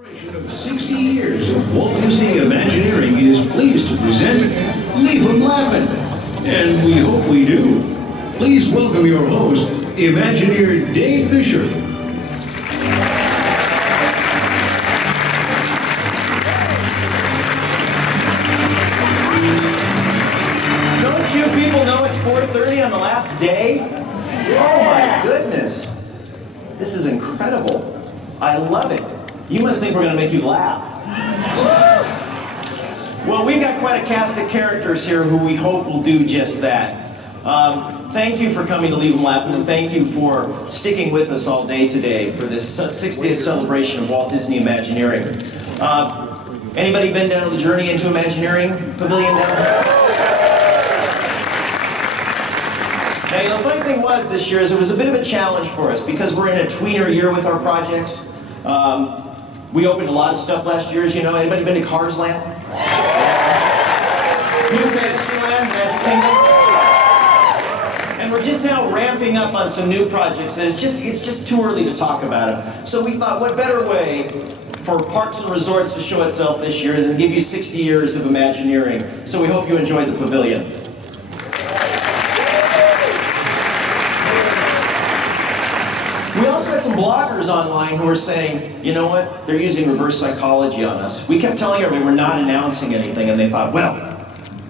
Of 60 years of Walt Disney Imagineering is pleased to present Leave 'em Laughing, and we hope we do. Please welcome your host, Imagineer Dave Fisher. Don't you people know it's 4:30 on the last day? Oh my goodness. This is incredible. I love it. You must think we're going to make you laugh. Well, we've got quite a cast of characters here who we hope will do just that. Thank you for coming to Leave 'em Laughing, and thank you for sticking with us all day today for this 60th celebration of Walt Disney Imagineering. Anybody been down to the Journey into Imagineering Pavilion down there? Now, the funny thing was this year is it was a bit of a challenge for us because we're in a tweener year with our projects. We opened a lot of stuff last year, as you know. Anybody been to Cars Land? New Fantasyland, Magic Kingdom? And we're just now ramping up on some new projects, and it's just too early to talk about them. So we thought, what better way for Parks and Resorts to show itself this year than give you 60 years of Imagineering. So we hope you enjoy the pavilion. We also had some bloggers online who were saying, you know what, they're using reverse psychology on us. We kept telling everybody we're not announcing anything, and they thought, well,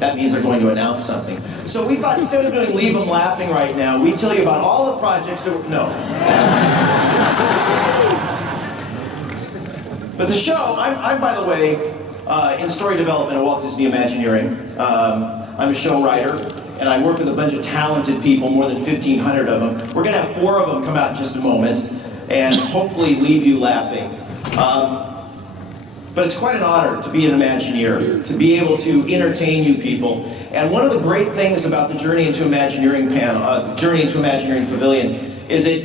that means they're going to announce something. So we thought instead of doing Leave 'em Laughing right now, we'd tell you about all the projects that were, no. But the show, I'm by the way, in story development at Walt Disney Imagineering. I'm a show writer. And I work with a bunch of talented people, more than 1,500 of them. We're going to have 4 of them come out in just a moment, and hopefully leave you laughing. But it's quite an honor to be an Imagineer, to be able to entertain you people. And one of the great things about the Journey into Imagineering Journey into Imagineering Pavilion is that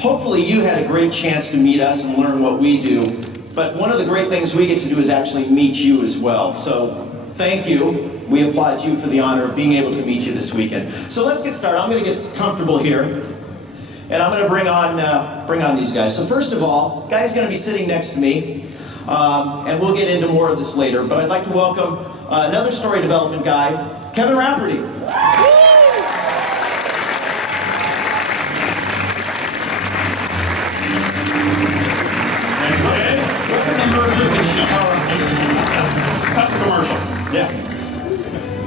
hopefully you had a great chance to meet us and learn what we do. But one of the great things we get to do is actually meet you as well. So thank you. We applaud you for the honor of being able to meet you this weekend. So let's get started. I'm going to get comfortable here, and I'm going to bring on these guys. So first of all, the guy's going to be sitting next to me, and we'll get into more of this later. But I'd like to welcome another story development guy, Kevin Rafferty. Cut the commercial. Yeah.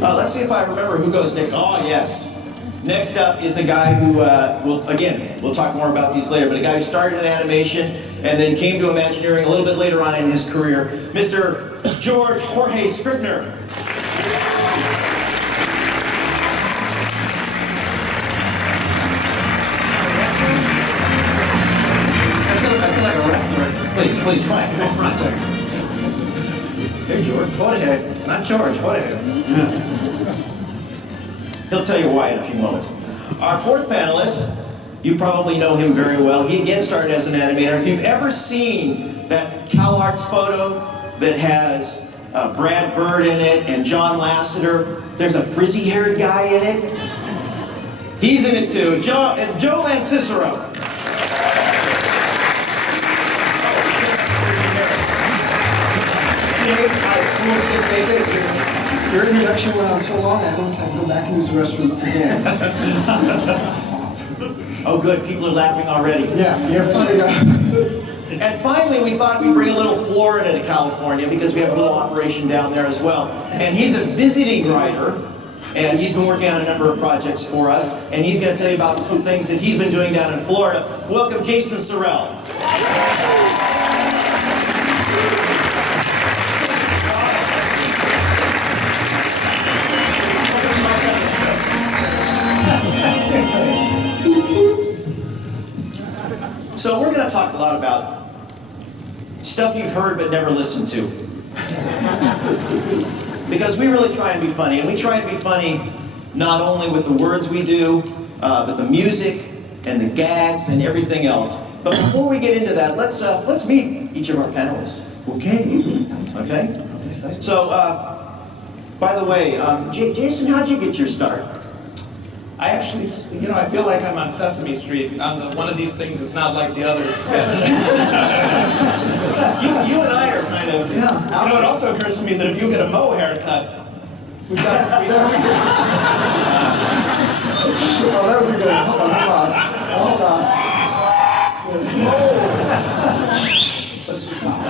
Let's see if I remember who goes next. Oh, yes. Next up is a guy who, we'll talk more about these later, but a guy who started in animation and then came to Imagineering a little bit later on in his career, Mr. George Scribner. I feel like a wrestler. Please, fine. Go front. Hey, George. What ahead? Not George, what ahead? Yeah. He'll tell you why in a few moments. Our 4th panelist, you probably know him very well. He again started as an animator. If you've ever seen that CalArts photo that has Brad Bird in it and John Lasseter, there's a frizzy-haired guy in it. He's in it too. Joe Lanzisero. Your introduction went on so long, I almost had to go back and use the restroom again. Oh good, people are laughing already. Yeah, you're funny. And finally, we thought we'd bring a little Florida to California because we have a little operation down there as well. And he's a visiting writer, and he's been working on a number of projects for us, and he's going to tell you about some things that he's been doing down in Florida. Welcome, Jason Surrell. So we're going to talk a lot about stuff you've heard but never listened to. Because we really try and be funny, and we try and be funny not only with the words we do, but the music and the gags and everything else. But before we get into that, let's meet each of our panelists. Okay. Okay? So, by the way, Jason, how'd you get your start? I actually, you know, I feel like I'm on Sesame Street. One of these things is not like the others. You and I are kind of... Yeah. You know, it also occurs to me that if you get a mow haircut, we've got to Oh, that was a good one. Hold on.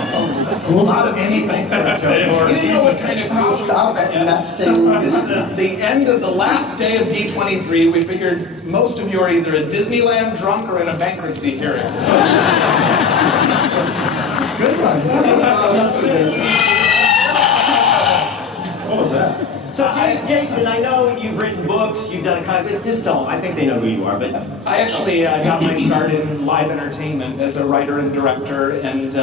That's a lot of anything for a joke. You didn't know what kind of crowd. Stop it, nesting. It's the end of the last day of D23. We figured most of you are either a Disneyland drunk or in a bankruptcy hearing. Good one. That's amazing. What was that? So, Jason, I know you've written books, you've done a kind of... Just tell them. I think they know who you are, but... I actually got my start in live entertainment as a writer and director, and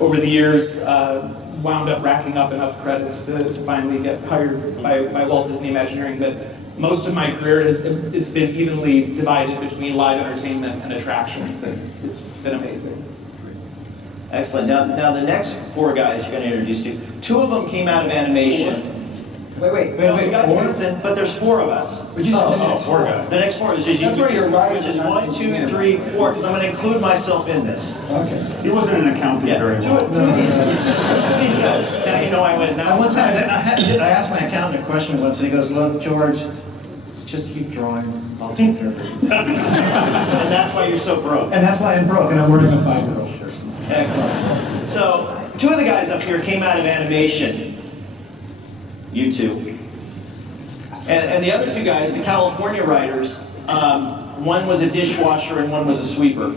over the years wound up racking up enough credits to finally get hired by Walt Disney Imagineering. But most of my career it's been evenly divided between live entertainment and attractions, and it's been amazing. Excellent. Now the next four guys you're going to introduce you, two of them came out of animation. Wait. We got Jason, but there's four of us. Would you say the next four guys? The next four is just That's where you're right. which is 1, 2, 3, 4, because I'm going to include myself in this. Okay. He wasn't an accountant very Two well. of these. Now you know I went. Now Once I asked my accountant a question once, and he goes, "Look, George, just keep drawing. I'll take care of it." And that's why you're so broke. And that's why I'm broke, and I'm wearing a 5-year-old shirt. Excellent. So, two of the guys up here came out of animation. You two. And the other two guys, the California writers, one was a dishwasher and one was a sweeper.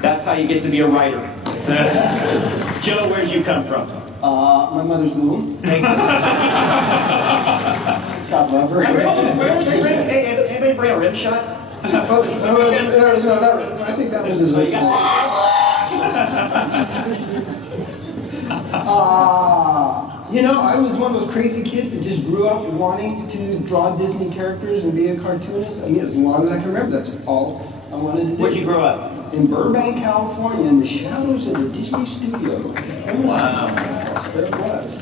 That's how you get to be a writer. Joe, where'd you come from? My mother's womb. Thank you. God love her. Where's the rim? Hey, anybody bring a rim shot? I think that was his So you got You know, I was one of those crazy kids that just grew up wanting to draw Disney characters and be a cartoonist. I mean, as long as I can remember, that's all I wanted to do. Where'd you grow up? In Burbank, California, in the shadows of the Disney studio. Wow. Yes, there it was.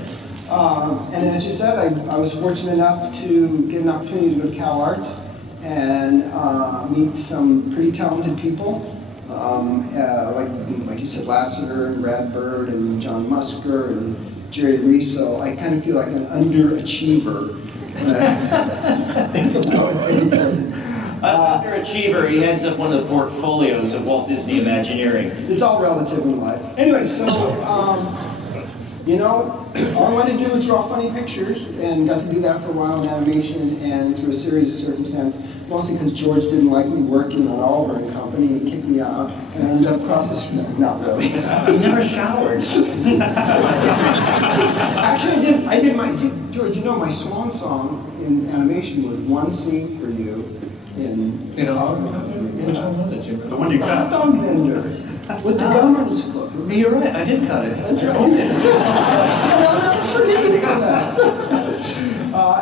And as you said, I was fortunate enough to get an opportunity to go to Cal Arts and meet some pretty talented people. Like you said, Lasseter and Brad Bird and John Musker and Jerry Reese, so I kind of feel like an underachiever. Underachiever, he heads up one of the portfolios of Walt Disney Imagineering. It's all relative in life. Anyway, so, you know, all I wanted to do was draw funny pictures, and got to do that for a while in animation, and through a series of circumstances, mostly because George didn't like me working on Oliver and Company, and he kicked me out, and I ended up across the street. Not really. He never showered. Actually, I did George, you know, my swan song in animation was One Scene for You in Oliver and Company. Which one was it, Jim? The one you Hot cut. dog vendor with the gum on his foot. You're right, I did cut it. That's right. I'll never forgive you for that.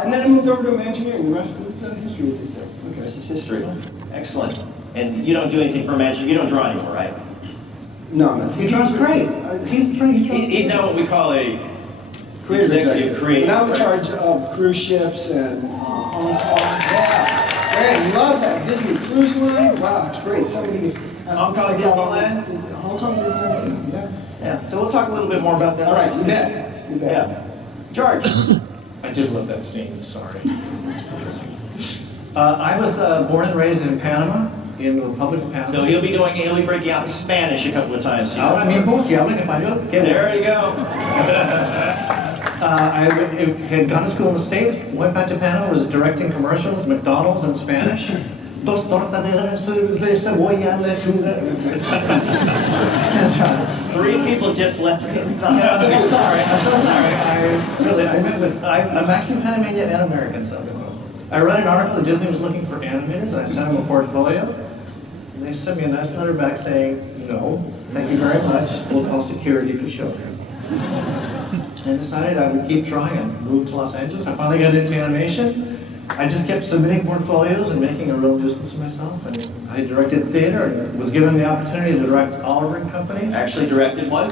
And then I moved over to Imagineering. The rest of this history, as they say. Okay. This is history. Excellent. And you don't do anything for Imagineering. You don't draw anymore, right? No, that's He draws great. He's now what we call a creative executive creative. Now I'm in charge of cruise ships and Hong Kong. Yeah. Great. Love that Disney cruise line. Wow, it's great. Somebody Hong Kong Disneyland? Hong Kong Disneyland too. Yeah. Yeah. So we'll talk a little bit more about that. All right. You bet. You bet. Yeah. George. I did love that scene, sorry. I was born and raised in Panama, in the Republic of Panama. So he'll be breaking out in Spanish a couple of times. Ahora mismo, si hablan español, qué bueno. There you go. I had gone to school in the States, went back to Panama, was directing commercials, McDonald's in Spanish. Dos tortaderas de cebolla, lechuga. Three people just left me. I'm so sorry. I'm actually Panamanian and American, so I read an article that Disney was looking for animators. I sent them a portfolio, and they sent me a nice letter back saying, no, thank you very much. We'll call security if you show up. I decided I would keep trying and moved to Los Angeles. I finally got into animation. I just kept submitting portfolios and making a real nuisance of myself. And I directed theater and was given the opportunity to direct Oliver and Company. Actually directed one.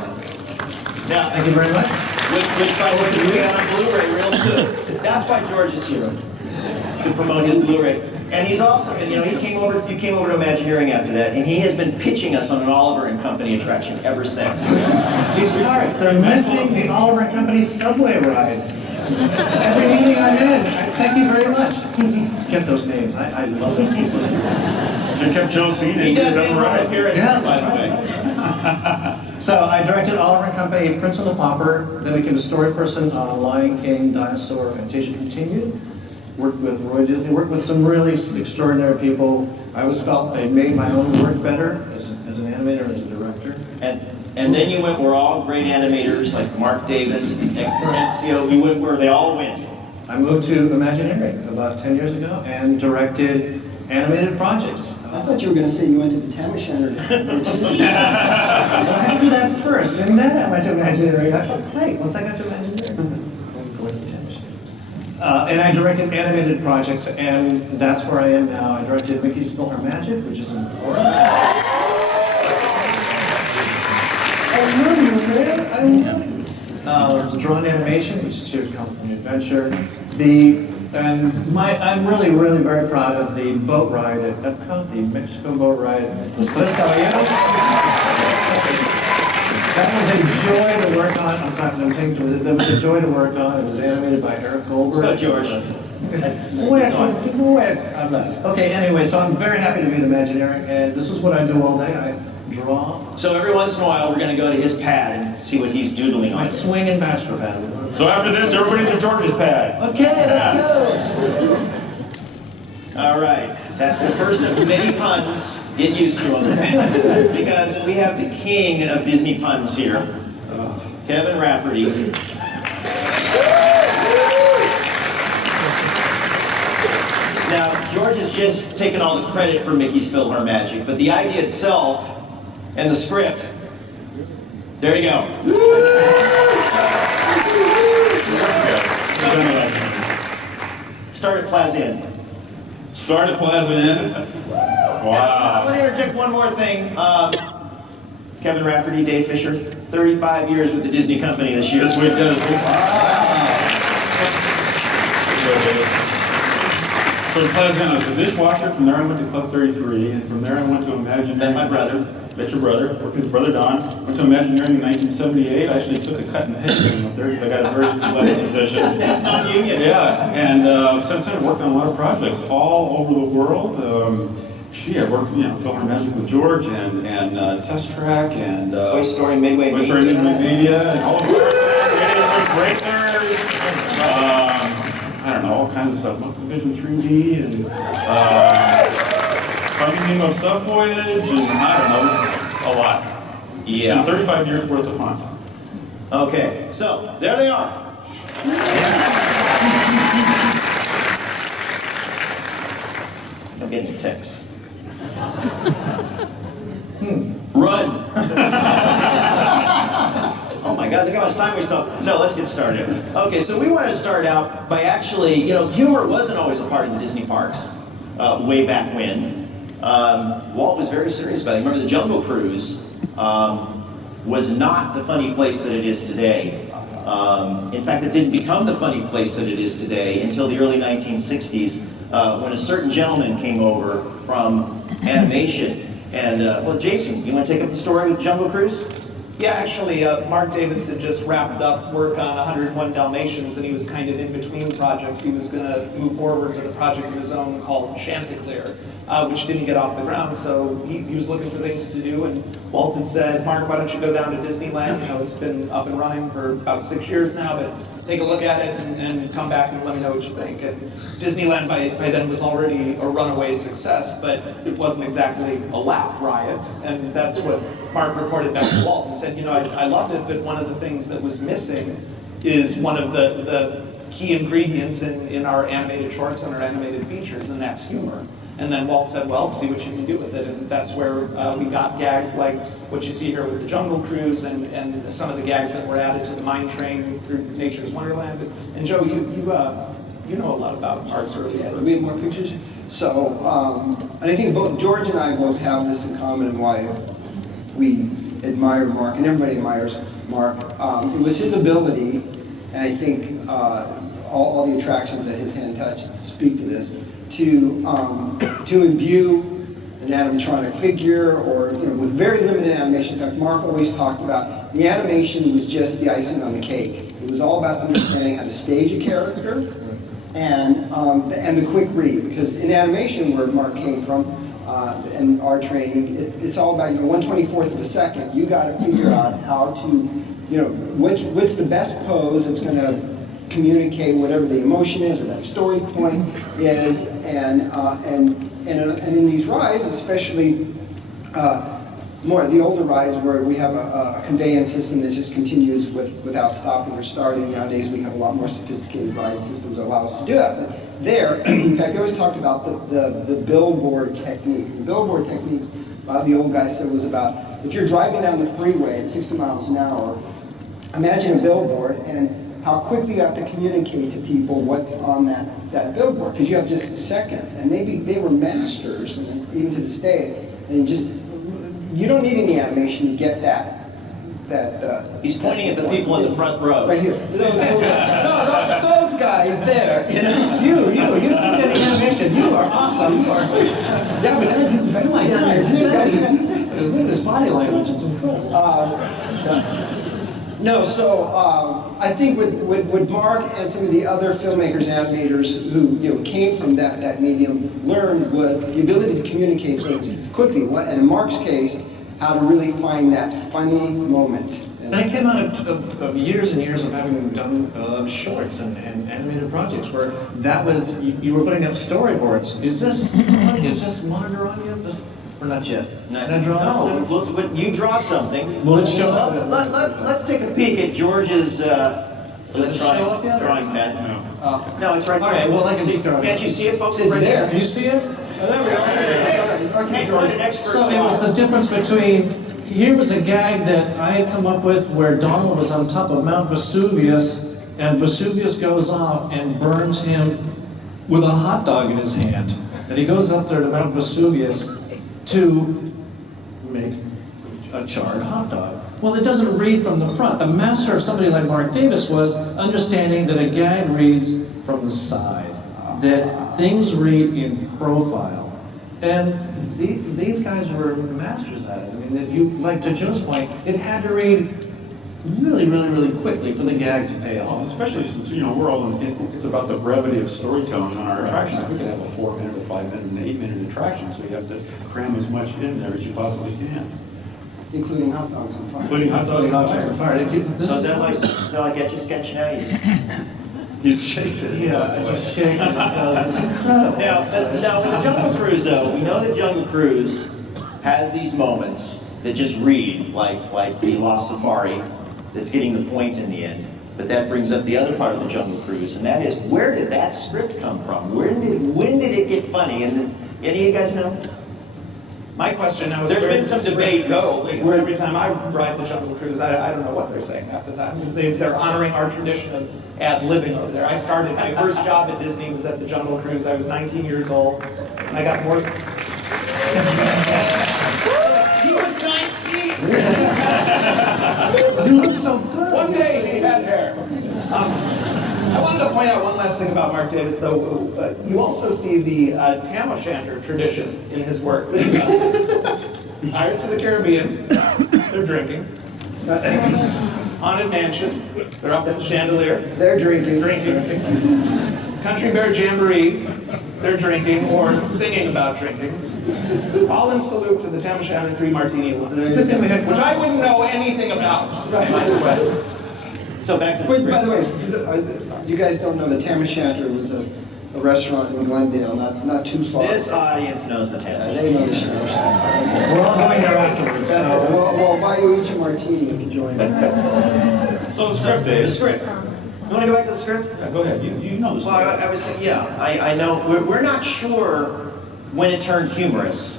Now, Thank you very much. which by the way, will be out on Blu-ray real soon. That's why George is here. to promote his Blu-ray. And he's also, and you came over to Imagineering after that, and he has been pitching us on an Oliver and Company attraction ever since. These parks, they're missing the Oliver and Company subway ride. Every meeting I'm in, thank you very much. Get those names, I love those people. You kept Joe Cena. He does in one appearance, Yeah, by the way. So I directed Oliver and Company, Prince and the Pauper, then became a story person on Lion King, Dinosaur, Fantasia Continued. Worked with Roy Disney, worked with some really extraordinary people. I always felt I made my own work better as an animator and as a director. And then you went where all great animators like Mark Davis, Exponencio, you went where they all went. I moved to Imagineering about 10 years ago and directed animated projects. I thought you were going to say you went to the Tama Center. I had to do that first, and then I went to Imagineering. I felt great once I got to Imagineering. And I directed animated projects, and that's where I am now. I directed Mickey's PhilharMagic, which is in Florida. I love you, man. I love you. Drawn Animation, which is here at California Adventure. I'm really, really very proud of the boat ride at Epcot, the Mexico boat ride. Los Tres Caballeros. That was a joy to work on. I'm sorry, I'm thinking that was a joy to work on. It was animated by Eric Goldberg. So George. Okay, anyway, so I'm very happy to be in Imagineering, and this is what I do all day. I draw. So every once in a while, we're going to go to his pad and see what he's doodling on. My swing and bachelor pad. So after this, everybody to George's pad. Okay, let's go. All right. That's the first of many puns. Get used to them. Because we have the king of Disney puns here, Kevin Rafferty. Now, George has just taken all the credit for Mickey's PhilharMagic, but the idea itself and the script, there you go. Start at Plaza Inn. Start at Plaza Inn. I Wow. want to interject one more thing. Kevin Rafferty, Dave Fisher, 35 years with the Disney Company this year. This week does. So at Plaza Inn, I was a dishwasher. From there, I went to Club 33, and from there, I went to Imagineering. Met my brother. Met your brother. Worked with his brother Don. Went to Imagineering in 1978. I actually took a cut in the head going up there because I got a very few positions. That's non-union. Yeah, and since then I've worked on a lot of projects all over the world. I've worked, PhilharMagic with George and Test Track and Toy Story Midway Toy Story Midway Mania and all of that. Racers. I don't know, all kinds of stuff. Vision 3D and Finding Nemo Sub Voyage and I don't know, a lot. Yeah. 35 years worth of fun. Okay, so there they are. I'm getting a text. Run! Oh my God, look how much time we still have. No, let's get started. Okay, so we want to start out by actually, humor wasn't always a part of the Disney parks way back when. Walt was very serious about it. Remember, the Jungle Cruise was not the funny place that it is today. In fact, it didn't become the funny place that it is today until the early 1960s when a certain gentleman came over from animation. And, Jason, you want to take up the story with Jungle Cruise? Yeah, actually, Mark Davis had just wrapped up work on 101 Dalmatians, and he was kind of in between projects. He was going to move forward with a project of his own called Chanticleer, which didn't get off the ground, so he was looking for things to do, and Walt had said, Mark, why don't you go down to Disneyland? It's been up and running for about 6 years now, but take a look at it and come back and let me know what you think. And Disneyland by then was already a runaway success, but it wasn't exactly a laugh riot, and that's what Mark reported back to Walt and said, I loved it, but one of the things that was missing is one of the key ingredients in our animated shorts and our animated features, and that's humor. And then Walt said, well, see what you can do with it, and that's where we got gags like what you see here with the Jungle Cruise and some of the gags that were added to the Mine Train through Nature's Wonderland. And Joe, you know a lot about arts early. Yeah, we have more pictures. So, and I think both George and I both have this in common and why we admire Mark, and everybody admires Mark. It was his ability, and I think all the attractions that his hand touched speak to this, to imbue an animatronic figure, or with very limited animation. In fact, Mark always talked about the animation was just the icing on the cake. It was all about understanding how to stage a character and the quick read, because in animation, where Mark came from, and our training, it's all about 1/24th of a second. You got to figure out how to, what's the best pose that's going to communicate whatever the emotion is or that story point is, and in these rides, especially more the older rides where we have a conveyance system that just continues without stopping or starting. Nowadays we have a lot more sophisticated ride systems that allow us to do that. But there, in fact, they always talked about the billboard technique. The billboard technique, a lot of the old guys said, was about if you're driving down the freeway at 60 miles an hour, imagine a billboard and how quickly you have to communicate to people what's on that billboard, because you have just seconds, and they were masters, and even to this day, and you don't need any animation to get that. He's pointing at the people in the front row. Right here. Those guys there. You don't need any animation. You are awesome. Yeah, but that's Oh my God. Look at his body language. It's incredible. No, so I think with Mark and some of the other filmmakers, animators who came from that medium, learned was the ability to communicate things quickly. And in Mark's case, how to really find that funny moment. And I came out of years and years of having done shorts and animated projects where that was, you were putting up storyboards. Is this monitor on you? Or not yet? No, look, but you draw something. Will it show up? Let's take a peek at George's drawing pad. No, it's right there. All right, well, I can just go. Can't you see it, folks? It's right there. Can you see it? Oh, there we go. Okay, George. An expert. So it was the difference between, here was a gag that I had come up with where Donald was on top of Mount Vesuvius, and Vesuvius goes off and burns him with a hot dog in his hand. And he goes up there to Mount Vesuvius to make a charred hot dog. Well, it doesn't read from the front. The master of somebody like Mark Davis was understanding that a gag reads from the side, that things read in profile. And these guys were masters at it. I mean, like to Joe's point, it had to read really, really, really quickly for the gag to pay off. Especially since, we're all it's about the brevity of storytelling on our attractions. We can have a 4-minute, a 5-minute, and an 8-minute attraction, so you have to cram as much in there as you possibly can. Including hot dogs on fire. Including hot dogs on fire. So is that like Etch a Sketch now? You shake it. Yeah, I just shake it because it's incredible. Now, with the Jungle Cruise, though, we know that Jungle Cruise has these moments that just read like the Lost Safari, that's getting the point in the end. But that brings up the other part of the Jungle Cruise, and that is, where did that script come from? When did it get funny? And any of you guys know? My question now is, There's been some debate. Because every time I ride the Jungle Cruise, I don't know what they're saying half the time, because they're honoring our tradition of ad-libbing over there. I started, my first job at Disney was at the Jungle Cruise. I was 19 years old, and I got more... He was 19! You look so good. One day he had hair. I wanted to point out one last thing about Mark Davis, though. You also see the tam o' shanter tradition in his work. Pirates of the Caribbean, they're drinking. Haunted Mansion, they're up in the chandelier. They're drinking. Country Bear Jamboree, they're drinking or singing about drinking. All in salute to the Tam o' Shanter 3 Martini Line, which I wouldn't know anything about, by the way. So back to the Wait, script. by the way, you guys don't know that Tam o' Shanter was a restaurant in Glendale, not too far. This audience knows the Tam o' They know the Tam o' Shanter. We're all going there afterwards. That's it. We'll buy you each a martini if you join. So the script, Dave. The script. You want to go back to the script? Yeah, go ahead. You know the Well, script. I was saying, yeah, I know. We're not sure when it turned humorous.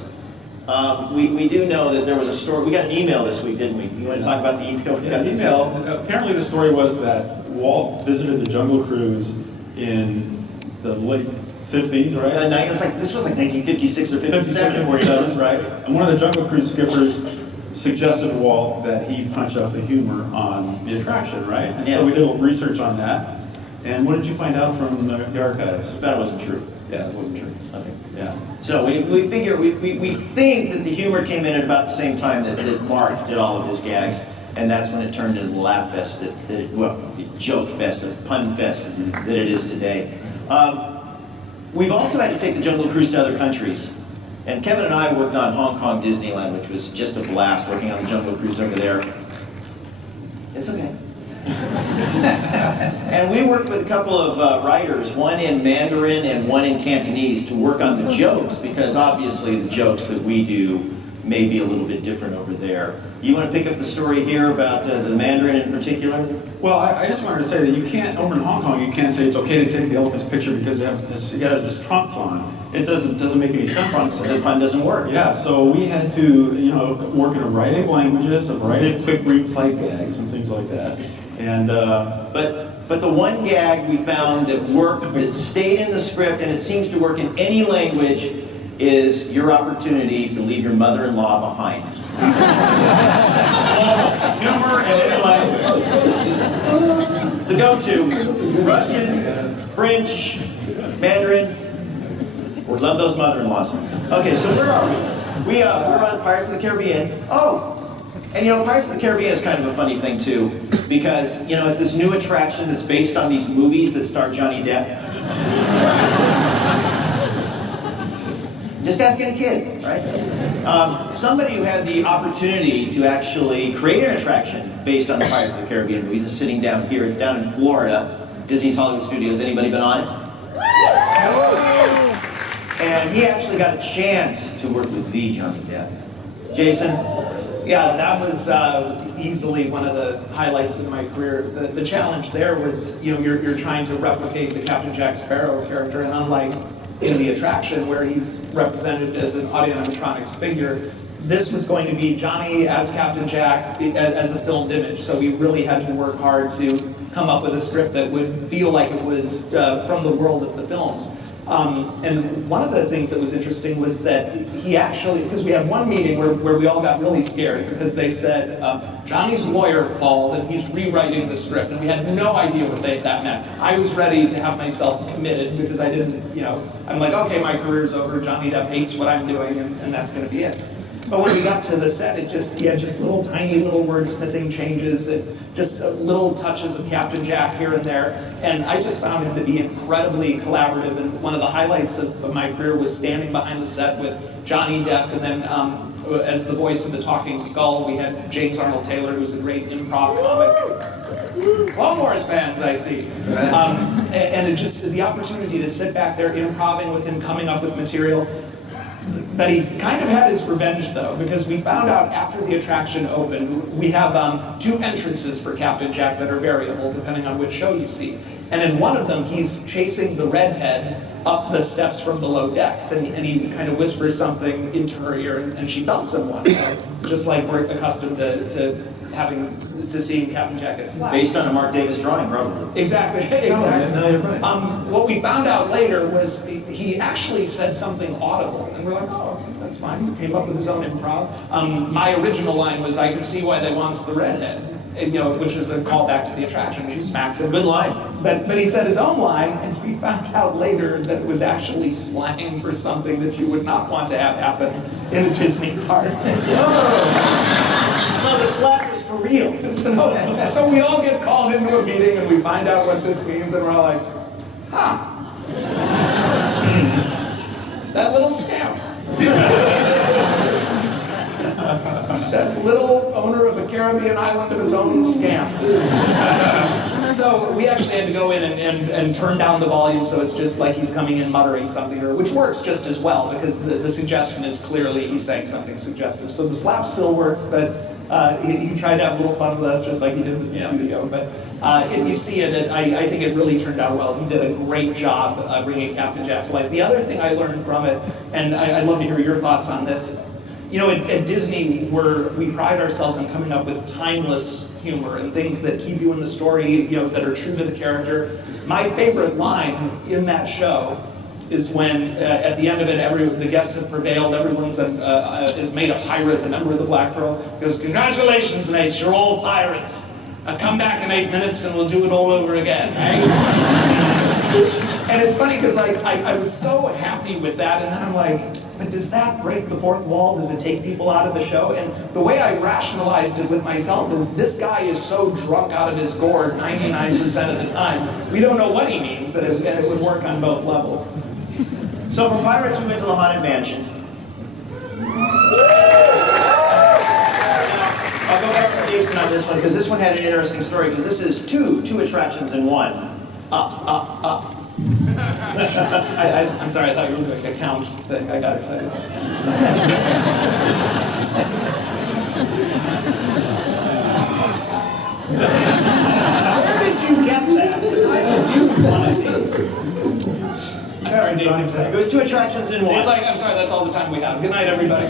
We do know that there was a story. We got an email this week, didn't we? You want to talk about the email? We got this Email. Apparently, the story was that Walt visited the Jungle Cruise in the late 50s, right? This was like 1956 or 57 where he does, right? And one of the Jungle Cruise skippers suggested to Walt that he punch up the humor on the attraction, right? And Yeah. so we did a little research on that, And what did you find out from the archives? That wasn't true. Yeah, it wasn't true. Okay. Yeah. So we figure, we think that the humor came in at about the same time that Mark did all of his gags, and that's when it turned into the laugh fest, the joke fest, the pun fest that it is today. We've also had to take the Jungle Cruise to other countries. And Kevin and I worked on Hong Kong Disneyland, which was just a blast working on the Jungle Cruise over there. It's okay. And we worked with a couple of writers, one in Mandarin and one in Cantonese, to work on the jokes, because obviously the jokes that we do may be a little bit different over there. You want to pick up the story here about the Mandarin in particular? Well, I just wanted to say that you can't, over in Hong Kong, you can't say it's okay to take the elephant's picture because it has his trunks on. It doesn't make any sense. Trunks, the pun doesn't work. Yeah, so we had to, work in a variety of languages, a variety of quick read-sight gags and things like that. And but the one gag we found that worked, that stayed in the script, and it seems to work in any language, is your opportunity to leave your mother-in-law behind. humor in any language. To go to Russian, French, Mandarin. We love those mother-in-laws. Okay, so where are we? We're on Pirates of the Caribbean. Oh, and Pirates of the Caribbean is kind of a funny thing too, because it's this new attraction that's based on these movies that star Johnny Depp. Just ask any kid, right? Somebody who had the opportunity to actually create an attraction based on the Pirates of the Caribbean movies is sitting down here. It's down in Florida, Disney's Hollywood Studios. Anybody been on it? And he actually got a chance to work with the Johnny Depp. Jason? Yeah, that was easily one of the highlights of my career. The challenge there was, you're trying to replicate the Captain Jack Sparrow character, and unlike in the attraction where he's represented as an audio animatronics figure, this was going to be Johnny as Captain Jack as a filmed image. So we really had to work hard to come up with a script that would feel like it was from the world of the films. And one of the things that was interesting was that he actually, because we had one meeting where we all got really scared because they said, Johnny's lawyer called and he's rewriting the script, and we had no idea what that meant. I was ready to have myself committed because I didn't, I'm like, okay, my career's over, Johnny Depp hates what I'm doing, and that's going to be it. But when we got to the set, he had just little tiny little wordsmithing changes, and just little touches of Captain Jack here and there. And I just found him to be incredibly collaborative. And one of the highlights of my career was standing behind the set with Johnny Depp, and then as the voice of the Talking Skull, we had James Arnold Taylor, who's a great improv comic. Clone Wars fans, I see. And it just, the opportunity to sit back there improvising with him, coming up with material. But he kind of had his revenge, though, because we found out after the attraction opened, we have two entrances for Captain Jack that are variable depending on which show you see. And in one of them, he's chasing the redhead up the steps from below decks, and he kind of whispers something into her ear, and she belts him one, just like we're accustomed to seeing Captain Jack get slapped. Based on a Mark Davis drawing, probably. Exactly. No, you're right. What we found out later was he actually said something audible, and we're like, oh, okay, that's fine. He came up with his own improv. My original line was, I can see why they wants the redhead, and, which was a callback to the attraction. She smacks him. Good line. But he said his own line, and we found out later that it was actually slang for something that you would not want to have happen in a Disney park. So the slap was for real. So we all get called into a meeting and we find out what this means, and we're all like, that little scamp. That little owner of a Caribbean island of his own scamp. So we actually had to go in and turn down the volume so it's just like he's coming in muttering something, which works just as well because the suggestion is clearly he's saying something suggestive. So the slap still works, but he tried to have a little fun with us just like he did with the studio. But if you see it, I think it really turned out well. He did a great job bringing Captain Jack to life. The other thing I learned from it, and I'd love to hear your thoughts on this, at Disney, we pride ourselves on coming up with timeless humor and things that keep you in the story, that are true to the character. My favorite line in that show is when, at the end of it, the guests have prevailed, everyone's is made a pirate, a member of the Black Pearl. He goes, congratulations, mates, you're all pirates. come back in 8 minutes and we'll do it all over again, right? And it's funny because I was so happy with that, and then I'm like, but does that break the fourth wall? Does it take people out of the show? And the way I rationalized it with myself is this guy is so drunk out of his gourd 99% of the time, we don't know what he means, and it would work on both levels. So from Pirates, we went to the Haunted Mansion. I'll go back to Jason on this one, because this one had an interesting story, because this is two attractions in one. I'm sorry, I thought you were doing a count thing. I got excited. Where did you get that? Because I confused one of these. I'm sorry, Dave. I'm sorry. It was two attractions in one. It's like, I'm sorry, that's all the time we have. Good night, everybody.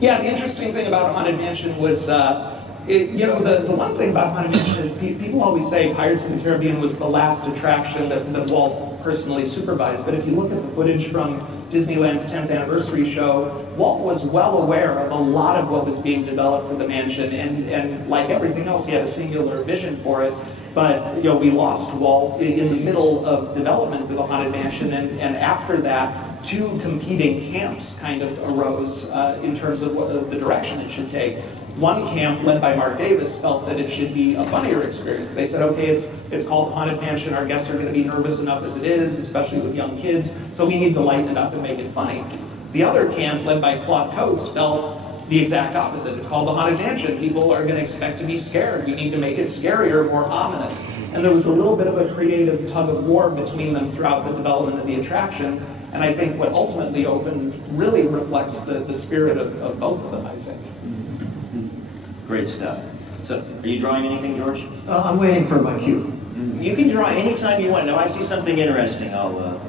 Yeah, the interesting thing about Haunted Mansion was, the one thing about Haunted Mansion is people always say Pirates of the Caribbean was the last attraction that Walt personally supervised. But if you look at the footage from Disneyland's 10th anniversary show, Walt was well aware of a lot of what was being developed for the mansion, and like everything else, he had a singular vision for it. But we lost Walt in the middle of development for the Haunted Mansion, and after that, two competing camps kind of arose in terms of the direction it should take. One camp, led by Mark Davis, felt that it should be a funnier experience. They said, okay, it's called the Haunted Mansion, our guests are going to be nervous enough as it is, especially with young kids, so we need to lighten it up and make it funny. The other camp, led by Claude Coates, felt the exact opposite. It's called the Haunted Mansion. People are going to expect to be scared. We need to make it scarier, more ominous. And there was a little bit of a creative tug of war between them throughout the development of the attraction. And I think what ultimately opened really reflects the spirit of both of them, I think. Great stuff. So, are you drawing anything, George? I'm waiting for my cue. You can draw anytime you want. Now, I see something interesting. I'll.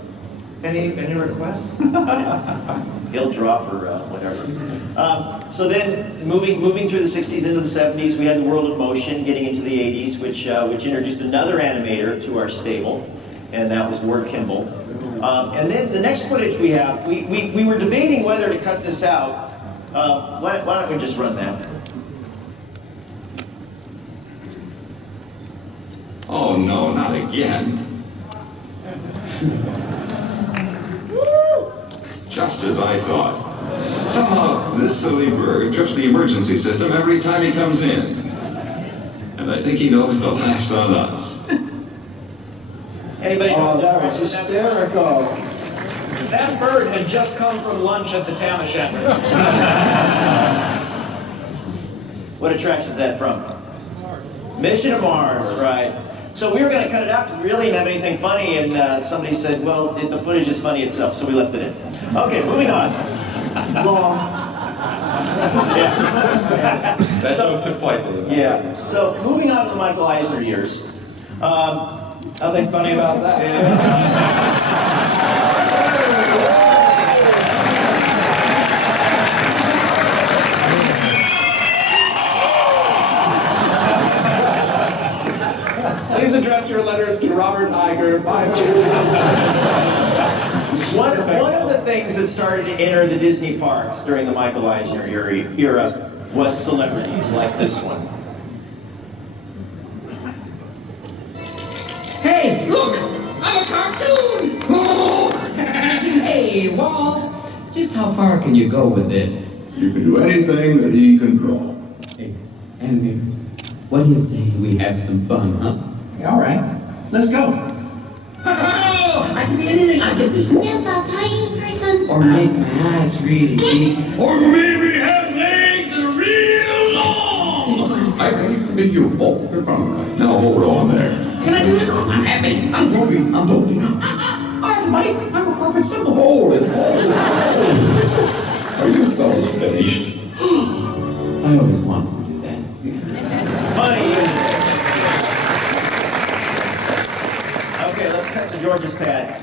Any requests? He'll draw for whatever. So then, moving through the 60s into the 70s, we had the World of Motion, getting into the 80s, which introduced another animator to our stable, and that was Ward Kimball. And then the next footage we have, we were debating whether to cut this out. Why don't we just run that? Oh no, not again. Just as I thought. Somehow, this silly bird trips the emergency system every time he comes in. And I think he knows the laugh's on us. Anybody know? Oh, that was hysterical. That bird had just come from lunch at the Tam O'Shanter. What attraction is that from? Mission to Mars, right. So we were going to cut it out because we really didn't have anything funny, and somebody said, well, the footage is funny itself, so we left it in. Okay, moving on. Wrong. Yeah. That's how it took flight. Yeah. So moving on to the Michael Eisner years. Nothing funny about that. Please address your letters to Robert Iger, 5 years. One of the things that started to enter the Disney parks during the Michael Eisner era was celebrities like this one. Hey, look! I'm a cartoon! Oh. Hey, Walt! Just how far can you go with this? You can do anything that he can draw. Hey, animator, what do you say we have some fun, huh? All right, let's go. Oh, I can be anything. I can be Just a tiny person. or make my eyes really big. Or maybe have legs that are real long. I can even make you a bolt. Now hold on there. Can I do this? I'm happy. I'm joking. I'm joking. All right, everybody. I'm a corporate symbol. Hold it. Are you fellas finished? I always wanted to do that. Funny. Okay, let's cut to George's pad.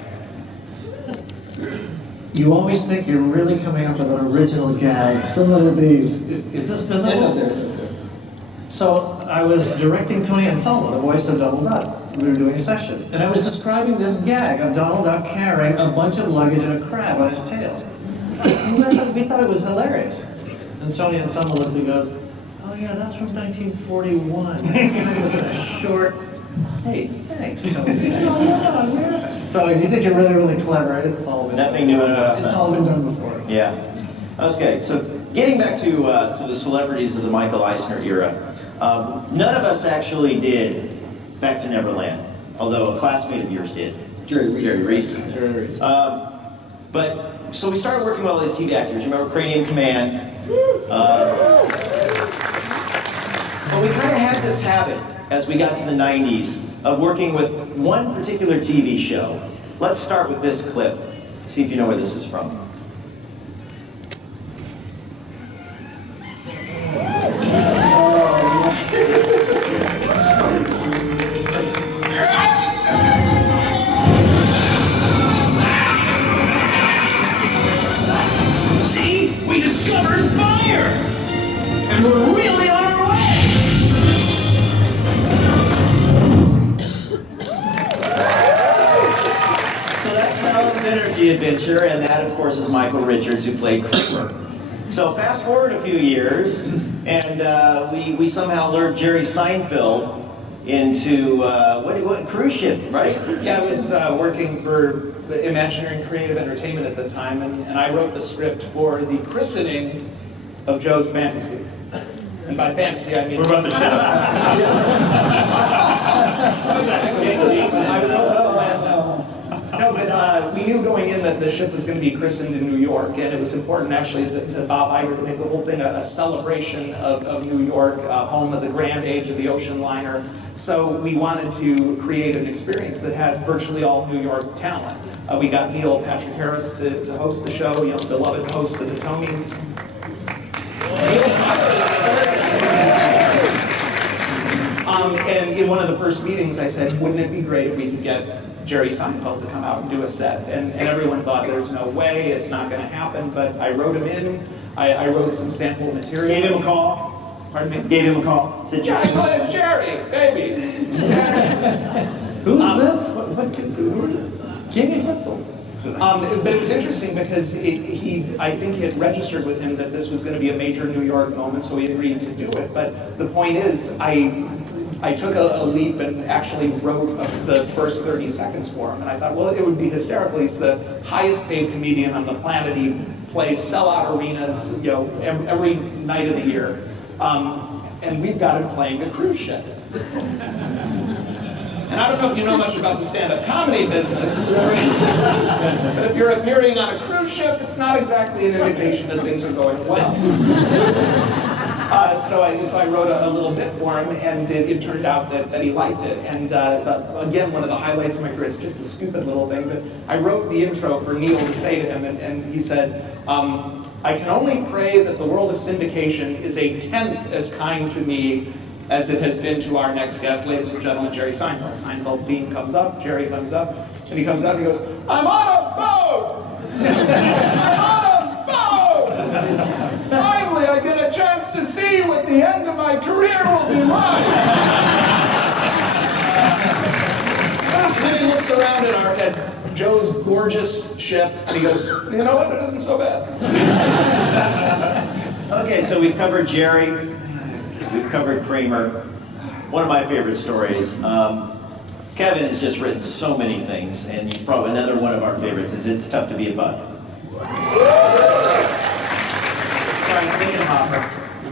You always think you're really coming up with an original gag. Similar to these. Is this visible? It's up there, it's up there. So I was directing Tony and Selma, the voice of Donald Duck. We were doing a session, and I was describing this gag of Donald Duck carrying a bunch of luggage and a crab on his tail. We thought it was hilarious. And Tony and Selma looks and goes, Oh yeah, that's from 1941. It was a short. Hey, thanks, Tony. So if you think you're really, really clever, it's all been Nothing new under the sun. It's all been done before. Yeah. Okay, so getting back to the celebrities of the Michael Eisner era, none of us actually did Back to Neverland, although a classmate of yours did. Jerry Reese. But, so we started working with all these TV actors. You remember Cranium Command? But we kind of had this habit, as we got to the 90s, of working with one particular TV show. Let's start with this clip. See if you know where this is from. See? We discovered fire! And we're really on our way! So that's Fallon's Energy Adventure, and that, of course, is Michael Richards, who played Kramer. So fast forward a few years, and we somehow lured Jerry Seinfeld into, what cruise ship, right? Yeah, I was working for the Imagineering Creative Entertainment at the time, and I wrote the script for the christening of Joe's fantasy. And by fantasy, I mean... What about the ship? I was over the land now. No, but we knew going in that the ship was going to be christened in New York, and it was important actually to Bob Iger to make the whole thing a celebration of New York, home of the grand age of the ocean liner. So we wanted to create an experience that had virtually all New York talent. We got Neil Patrick Harris to host the show, you know, beloved host of the Tonys. Neil's mother is and in one of the first meetings I said, wouldn't it be great if we could get Jerry Seinfeld to come out and do a set? And everyone thought there's no way, it's not going to happen, but I wrote him in, I wrote some sample material. Gave him a call. Pardon me? Gave him a call. Said, Yeah, I call him Jerry, baby. Who's this? What But it was interesting because I think it registered with him that this was going to be a major New York moment, so he agreed to do it. But the point is, I took a leap and actually wrote the first 30 seconds for him. And I thought, well, it would be hysterical. He's the highest paid comedian on the planet. He plays sellout arenas, you know, every night of the year. And we've got him playing a cruise ship. And I don't know if you know much about the stand-up comedy business, but if you're appearing on a cruise ship, it's not exactly an indication that things are going well. So I wrote a little bit for him, and it turned out that he liked it. And again, one of the highlights of my career, it's just a stupid little thing, but I wrote the intro for Neil to say to him, and he said, I can only pray that the world of syndication is a tenth as kind to me as it has been to our next guest, ladies and gentlemen, Jerry Seinfeld. Seinfeld theme comes up, Jerry comes up, and he comes out and he goes, I'm on a boat! I'm on a boat! Finally, I get a chance to see what the end of my career will be like! And then he looks around at Joe's gorgeous ship, and he goes, you know what, it isn't so bad. Okay, so we've covered Jerry, we've covered Kramer. One of my favorite stories. Kevin has just written so many things, and probably another one of our favorites is It's Tough to Be a Bug.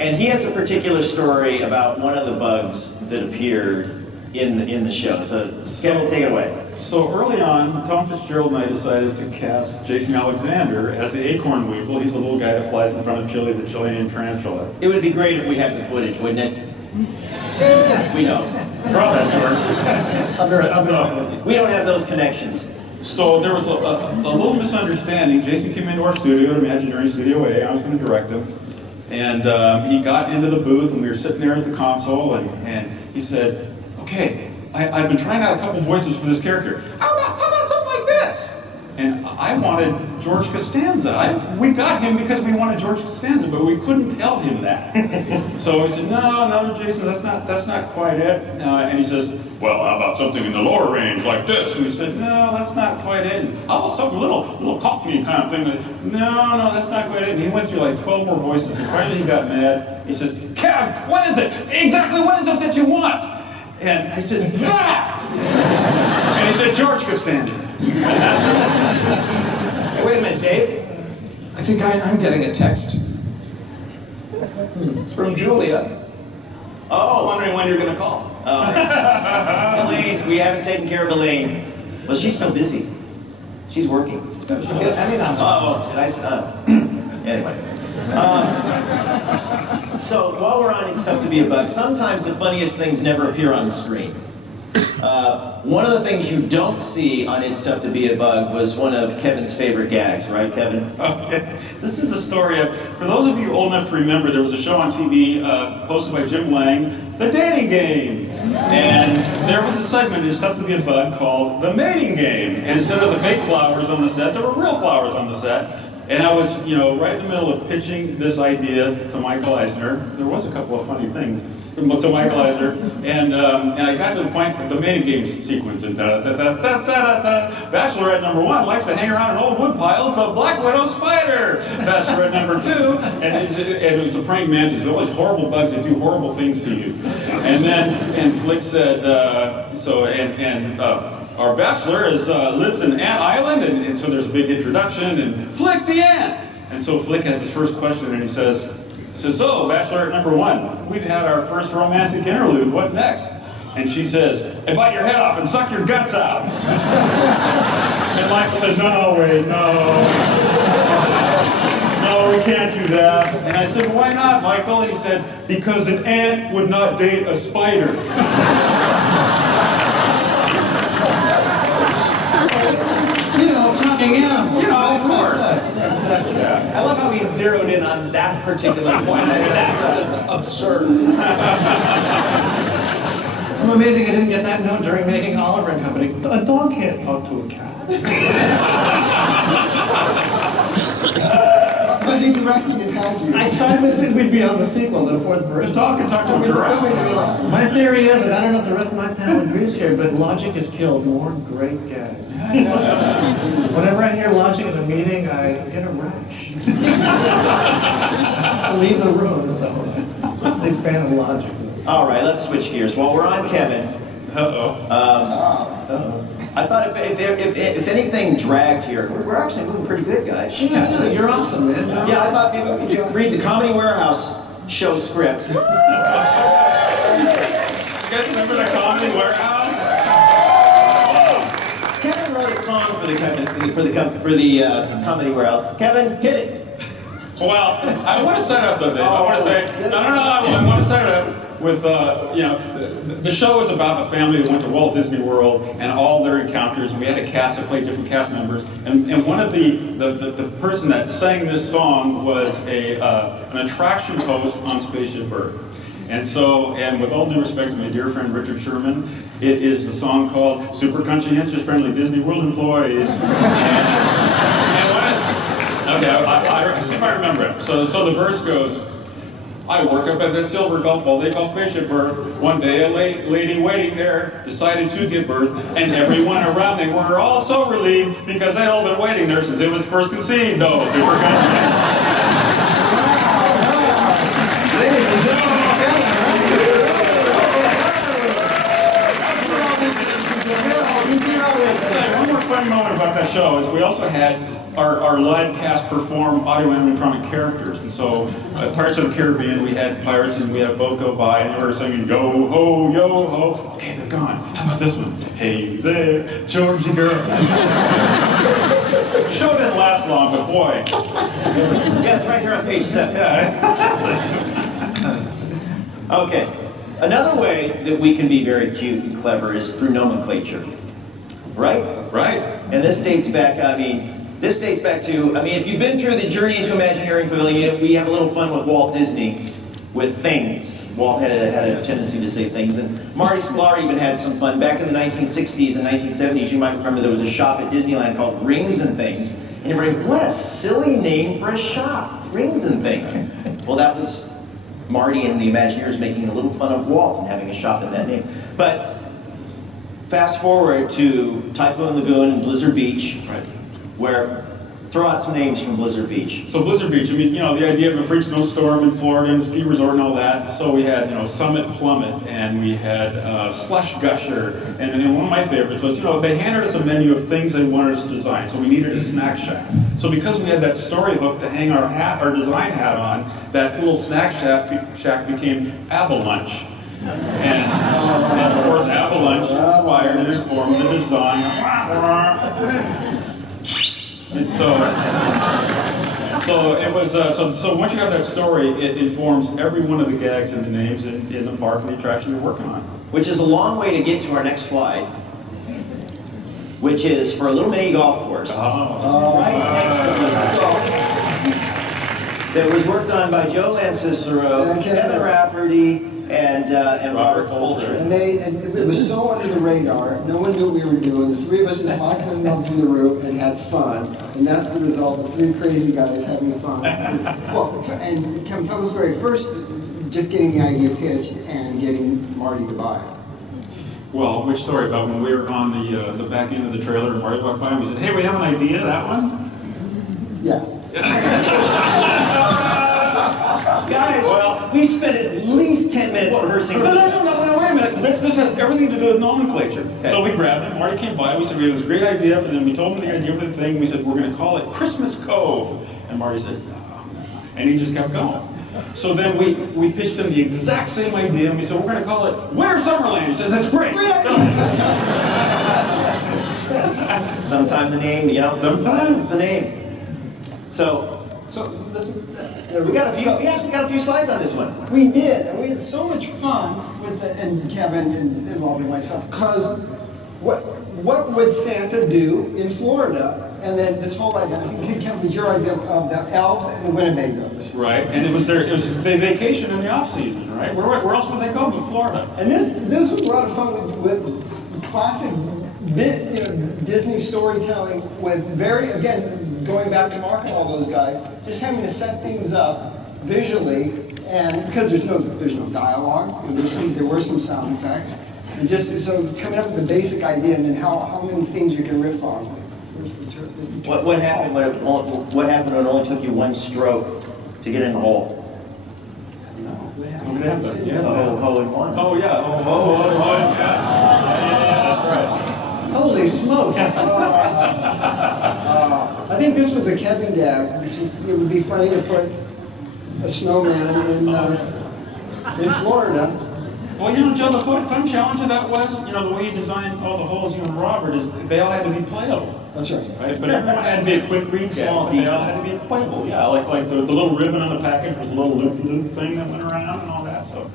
And he has a particular story about one of the bugs that appeared in the show. So Kevin, take it away. So early on, Tom Fitzgerald and I decided to cast Jason Alexander as the acorn weevil. He's a little guy that flies in front of Chili, the Chilean tarantula. It would be great if we had the footage, wouldn't it? We know. Drop that, George. We don't have those connections. So there was a little misunderstanding. Jason came into our studio at Imagineering Studio A. I was going to direct him. And he got into the booth, and we were sitting there at the console, and he said, okay, I've been trying out a couple voices for this character. How about something like this? And I wanted George Costanza. We got him because we wanted George Costanza, but we couldn't tell him that. So he said, no, Jason, that's not quite it. And he says, well, how about something in the lower range like this? And we said, no, that's not quite it. How about something little Cockney kind of thing? No, that's not quite it. And he went through like 12 more voices, and finally he got mad. He says, Kev, what is it? Exactly what is it that you want? And I said, that! And he said, George Costanza. Hey, wait a minute, Dave. I think I'm getting a text. It's from Julia. Oh, Wondering when you're going to call. Elaine, we haven't taken care of Elaine. Well, she's so busy. She's working. Uh-oh, did I anyway. So while we're on It's Tough to Be a Bug, sometimes the funniest things never appear on the screen. One of the things you don't see on It's Tough to Be a Bug was one of Kevin's favorite gags, right, Kevin? This is the story of, for those of you old enough to remember, there was a show on TV hosted by Jeff Lange, The Dating Game. And there was a segment in It's Tough to Be a Bug called The Mating Game. And instead of the fake flowers on the set, there were real flowers on the set. And I was, right in the middle of pitching this idea to Michael Eisner. There was a couple of funny things to Michael Eisner, and I got to the point with the mating game sequence, and Bachelorette number 1 likes to hang around in old wood piles, the black widow spider. Bachelorette number 2, and it was a praying mantis. There's always horrible bugs that do horrible things to you. And Flick said, our bachelor lives in Ant Island, and so there's a big introduction, and Flick the ant. And so Flick has his first question, and he says, so, Bachelorette number 1, we've had our first romantic interlude, what next? And she says, I bite your head off and suck your guts out. And Michael said, no, wait, no. No, we can't do that. And I said, why not, Michael? And he said, because an ant would not date a spider. Talking animals. Of course. Yeah. I love how he zeroed in on that particular point. That's just absurd. I'm amazing I didn't get that note during making Oliver and Company. A dog can't talk to a cat. But you directed it, had you? I thought we'd be on the sequel, the 4th version. A dog can talk to a giraffe. My theory is, and I don't know if the rest of my panel agrees here, but logic has killed more great gags. Whenever I hear logic in a meeting, I get a rash. I leave the room, so I'm a big fan of logic. All right, let's switch gears. While we're on Kevin, I thought if anything dragged here, we're actually moving pretty good, guys. Yeah, you're awesome, man. Yeah, I thought maybe we could read the Comedy Warehouse show script. You guys remember the Comedy Warehouse? Kevin wrote a song for the Comedy Warehouse. Kevin, hit it. Well, I want to set it up though, Dave. I want to say, I want to set it up with, the show is about a family that went to Walt Disney World and all their encounters. We had a cast that played different cast members, and one of the person that sang this song was an attraction host on Spaceship Earth. And so, and with all due respect to my dear friend Richard Sherman, it is the song called Super Conscientious Friendly Disney World Employees. Okay, I see if I remember it. So the verse goes, I work up at that silver golf ball they call Spaceship Earth. One day a lady waiting there decided to give birth, and everyone around they were all so relieved because they'd all been waiting there since it was first conceived. Oh, super conscientious. Ladies and gentlemen, one more fun moment about that show is we also had our live cast perform audio animatronic characters. And so Pirates of the Caribbean, we had pirates and we had Voco by, and they were singing yo ho, yo ho. Okay, they're gone. How about this one? Hey there, Georgie girl. The show didn't last long, but boy. Yeah, it's right here on page 7. Okay. Another way that we can be very cute and clever is through nomenclature. Right? Right. And this dates back, to, if you've been through the Journey into Imagineering Pavilion, we have a little fun with Walt Disney with things. Walt had a tendency to say things, and Marty Sklar even had some fun. Back in the 1960s and 1970s, you might remember there was a shop at Disneyland called Rings and Things. And everybody, what a silly name for a shop, Rings and Things. Well, that was Marty and the Imagineers making a little fun of Walt and having a shop in that name. But fast forward to Typhoon Lagoon and Blizzard Beach, where throw out some names from Blizzard Beach. So Blizzard Beach, I mean, you know, the idea of a freak snowstorm in Florida and ski resort and all that. So we had, you know, Summit Plummet, and we had Slush Gusher, and then one of my favorites was, you know, they handed us a menu of things they wanted us to design. So we needed a snack shack. So because we had that story hook to hang our hat, our design hat on, that little snack shack became Abalunch. And of course, Avalanche inspired and informed the design. And so it was. So once you have that story, it informs every one of the gags and the names in the park and the attraction you're working on. Which is a long way to get to our next slide, which is for a little mini golf course. Right next to us. That was worked on by Joe Lanzisero, Kevin Rafferty, and Robert Fulcher. And it was so under the radar, no one knew what we were doing. The three of us just walked ourselves in the room and had fun. And that's the result of three crazy guys having fun. Well, and Kevin, tell the story. First, just getting the idea pitched and getting Marty to buy it. Well, which story about when we were on the back end of the trailer and Marty walked by and we said, hey, we have an idea, that one? Yeah. Guys, we spent at least 10 minutes rehearsing. No, wait a minute. This has everything to do with nomenclature. Okay. So we grabbed it, Marty came by, we said, we have this great idea for them. We told him the idea for the thing. We said, we're going to call it Christmas Cove. And Marty said, no. And he just kept going. So then we pitched him the exact same idea, and we said, we're going to call it Winter-Summerland. He says, that's great. Sometimes the name, you know, sometimes the name. So we actually got a few slides on this one. We did, and we had so much fun with and Kevin and involving myself. Because what would Santa do in Florida? And then this whole idea, I think Kevin, was your idea of the elves and the Winnebagos. Right, and it was they vacation in the off season, right? Where else would they go but Florida? And this was a lot of fun with classic Disney storytelling with going back to Mark and all those guys, just having to set things up visually, and because there's no dialogue, there were some sound effects, and just so coming up with the basic idea, and then how many things you can riff on. What happened when it only took you one stroke to get in the hole? What happened? Yeah. Hole in one. Oh yeah. Oh yeah. That's right. Holy smokes! I think this was a Kevin gag, which is it would be funny to put a snowman in Florida. Well, you know, Joe, the fun challenge of that was, you know, the way you designed all the holes, you and Robert, is they all had to be playable. That's right. Right? But everyone had to be a quick read Small gag. They detail. all had to be playable. Yeah, like the little ribbon on the package was a little loop thing that went around and all that. So.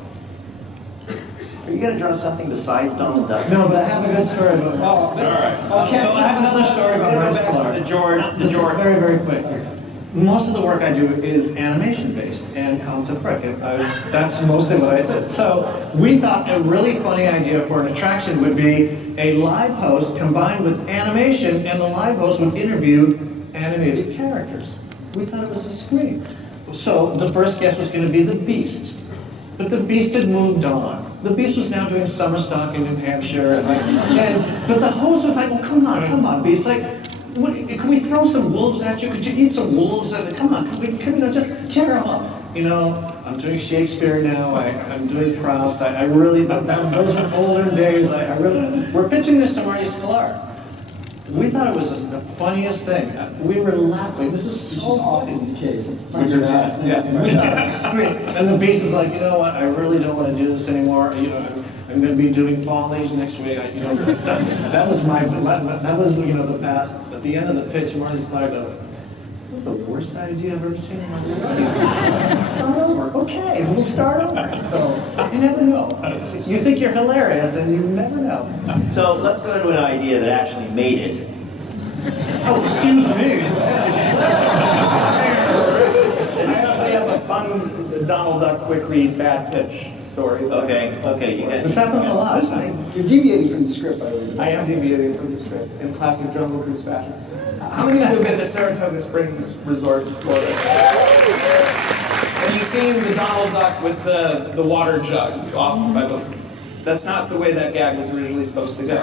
Are you going to draw something besides Donald Duck? No, but I have a good story about it. All right. So I have another story about Bryce Clark. The George. This is very, very quick. Most of the work I do is animation-based and concept work. That's mostly what I did. So we thought a really funny idea for an attraction would be a live host combined with animation, and the live host would interview animated characters. We thought it was a screen. So the first guest was going to be the Beast. But the Beast had moved on. The Beast was now doing summer stock in New Hampshire. But the host was like, well, come on, Beast. Like, could we throw some wolves at you? Could you eat some wolves? Come on, just tear them up. You know, I'm doing Shakespeare now. I'm doing Proust. I really, those were older days. We're pitching this to Marty Sklar. We thought it was the funniest thing. We were laughing. This is so funny. Which is yeah. We thought it was great. And the Beast is like, you know what? I really don't want to do this anymore. You know, I'm going to be doing Follies next week. That was the past. At the end of the pitch, Marty Sklar goes, "That's the worst idea I've ever seen in my life. Start over. Okay, we'll start over." So you never know. You think you're hilarious, and you never know. So let's go to an idea that actually made it. Oh, excuse me. I actually have a fun Donald Duck quick read bad pitch story. Okay, you get This happens a lot. You're deviating from the script, I am deviating from the script in classic Jungle Cruise fashion. How many of you have been to Saratoga Springs Resort in Florida? And you've seen the Donald Duck with the water jug off by the That's not the way that gag was originally supposed to go.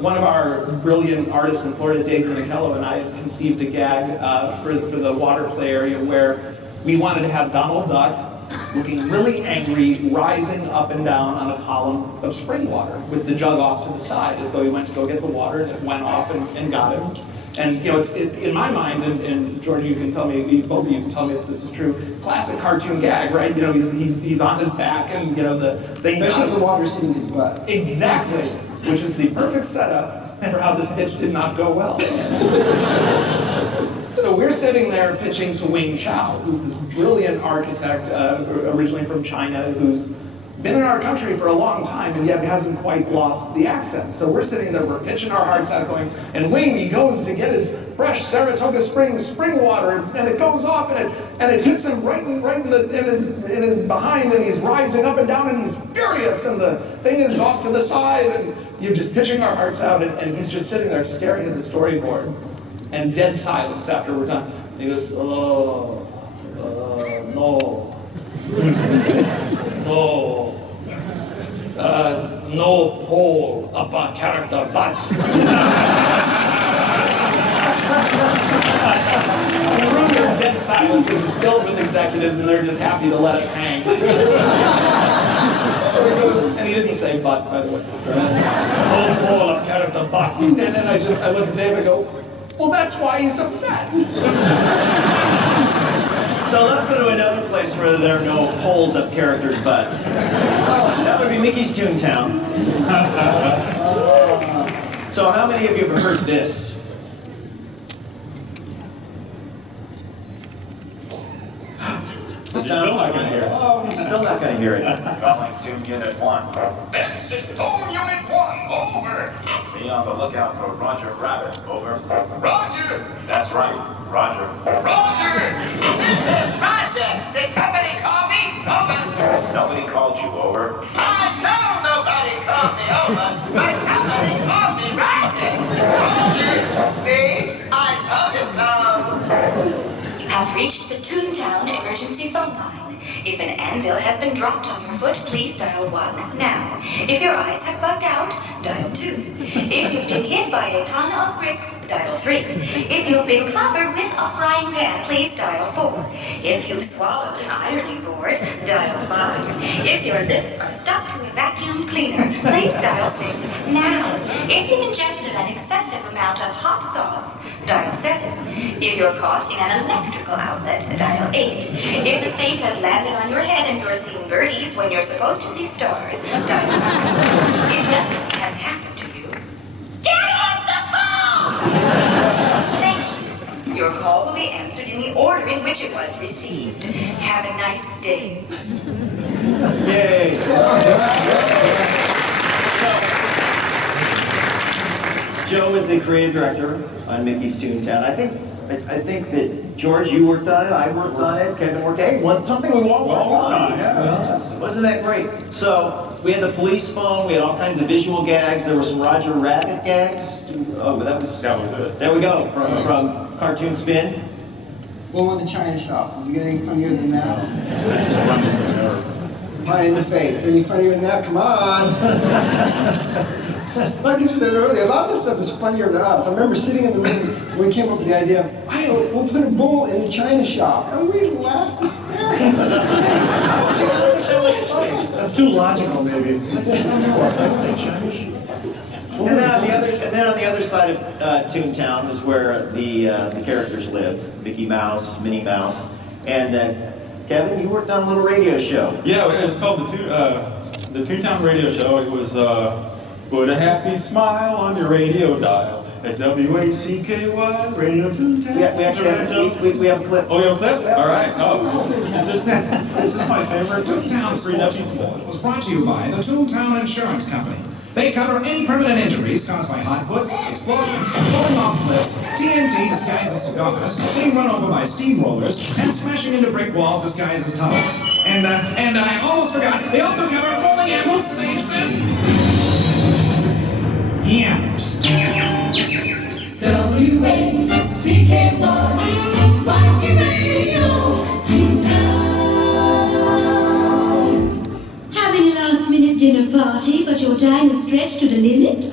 One of our brilliant artists in Florida, Dave Minicello, and I had conceived a gag for the water play area where we wanted to have Donald Duck looking really angry, rising up and down on a column of spring water with the jug off to the side as though he went to go get the water and it went off and got him. And it's in my mind, and George, you can tell me, both of you can tell me if this is true. Classic cartoon gag, right? He's on his back, and the thing. Especially if the water's hitting his butt. Exactly, which is the perfect setup for how this pitch did not go well. So we're sitting there pitching to Wing Chao, who's this brilliant architect, originally from China, who's been in our country for a long time and yet hasn't quite lost the accent. So we're sitting there, we're pitching our hearts out going, and Wing, he goes to get his fresh Saratoga Springs spring water, and it goes off and it hits him right in his behind, and he's rising up and down and he's furious, and the thing is off to the side, and you're just pitching our hearts out, and he's just sitting there staring at the storyboard, and dead silence after we're done. And he goes, no. No pole up a character butt. The room is dead silent because it's filled with executives and they're just happy to let us hang. And he didn't say butt, by the way. No pole up character butt. And then I look at Dave and go, well, that's why he's upset. So let's go to another place where there are no poles up characters' butts. That would be Mickey's Toontown. So how many of you have heard this? Still not gonna hear it. Still not gonna hear it. Calling Toon Unit 1. This is Toon Unit 1, over. Be on the lookout for Roger Rabbit, over. Roger! That's right, Roger. Roger! This is Roger. Did somebody call me? Over. Nobody called you, over. I know nobody called me over, but somebody called me Roger. Roger! See? I told you so. You have reached the Toontown emergency phone line. If an anvil has been dropped on your foot, please dial 1 now. If your eyes have bugged out, dial 2. If you've been hit by a ton of bricks, dial 3. If you've been clobbered with a frying pan, please dial 4. If you've swallowed an ironing board, dial 5. If your lips are stuck to a vacuum cleaner, please dial 6 now. If you've ingested an excessive amount of hot sauce, dial 7. If you're caught in an electrical outlet, dial 8. If the safe has landed on your head and you're seeing birdies when you're supposed to see stars, dial 9. If nothing has happened to you, get off the phone! Thank you. Your call will be answered in the order in which it was received. Have a nice day. Yay! Joe is the creative director on Mickey's Toontown. I think that George, you worked on it, I worked on it, Kevin worked on it. Something we all worked on. Yeah. Wasn't that great? So we had the police phone, we had all kinds of visual gags. There were some Roger Rabbit gags. Oh, but that was good. There we go, from Cartoon Spin. What about the China shop? Does it get any funnier than that? Pie in the face. Any funnier than that? Come on. Like you said earlier, a lot of this stuff is funnier to us. I remember sitting in the room when we came up with the idea, we'll put a bull in the China shop. And we laughed hysterically. That's too logical, maybe. And then on the other side of Toontown is where the characters live. Mickey Mouse, Minnie Mouse. And Kevin, you worked on a little radio show. Yeah, it was called the Toontown Radio Show. It was put a happy smile on your radio dial at WACKY Radio Toontown. We actually have a clip. Oh, you have a clip? All right. Oh, is this my favorite? Toontown Sports Report was brought to you by the Toontown Insurance Company. They cover any permanent injuries caused by hotfoots, explosions, falling off cliffs, TNT disguised as cigars, being run over by steamrollers, and smashing into brick walls disguised as tunnels. And I almost forgot, they also cover falling animals, saves them. Yams. WACKY, Wacky Radio, Toontown. Having a last-minute dinner party. stretched to the limit?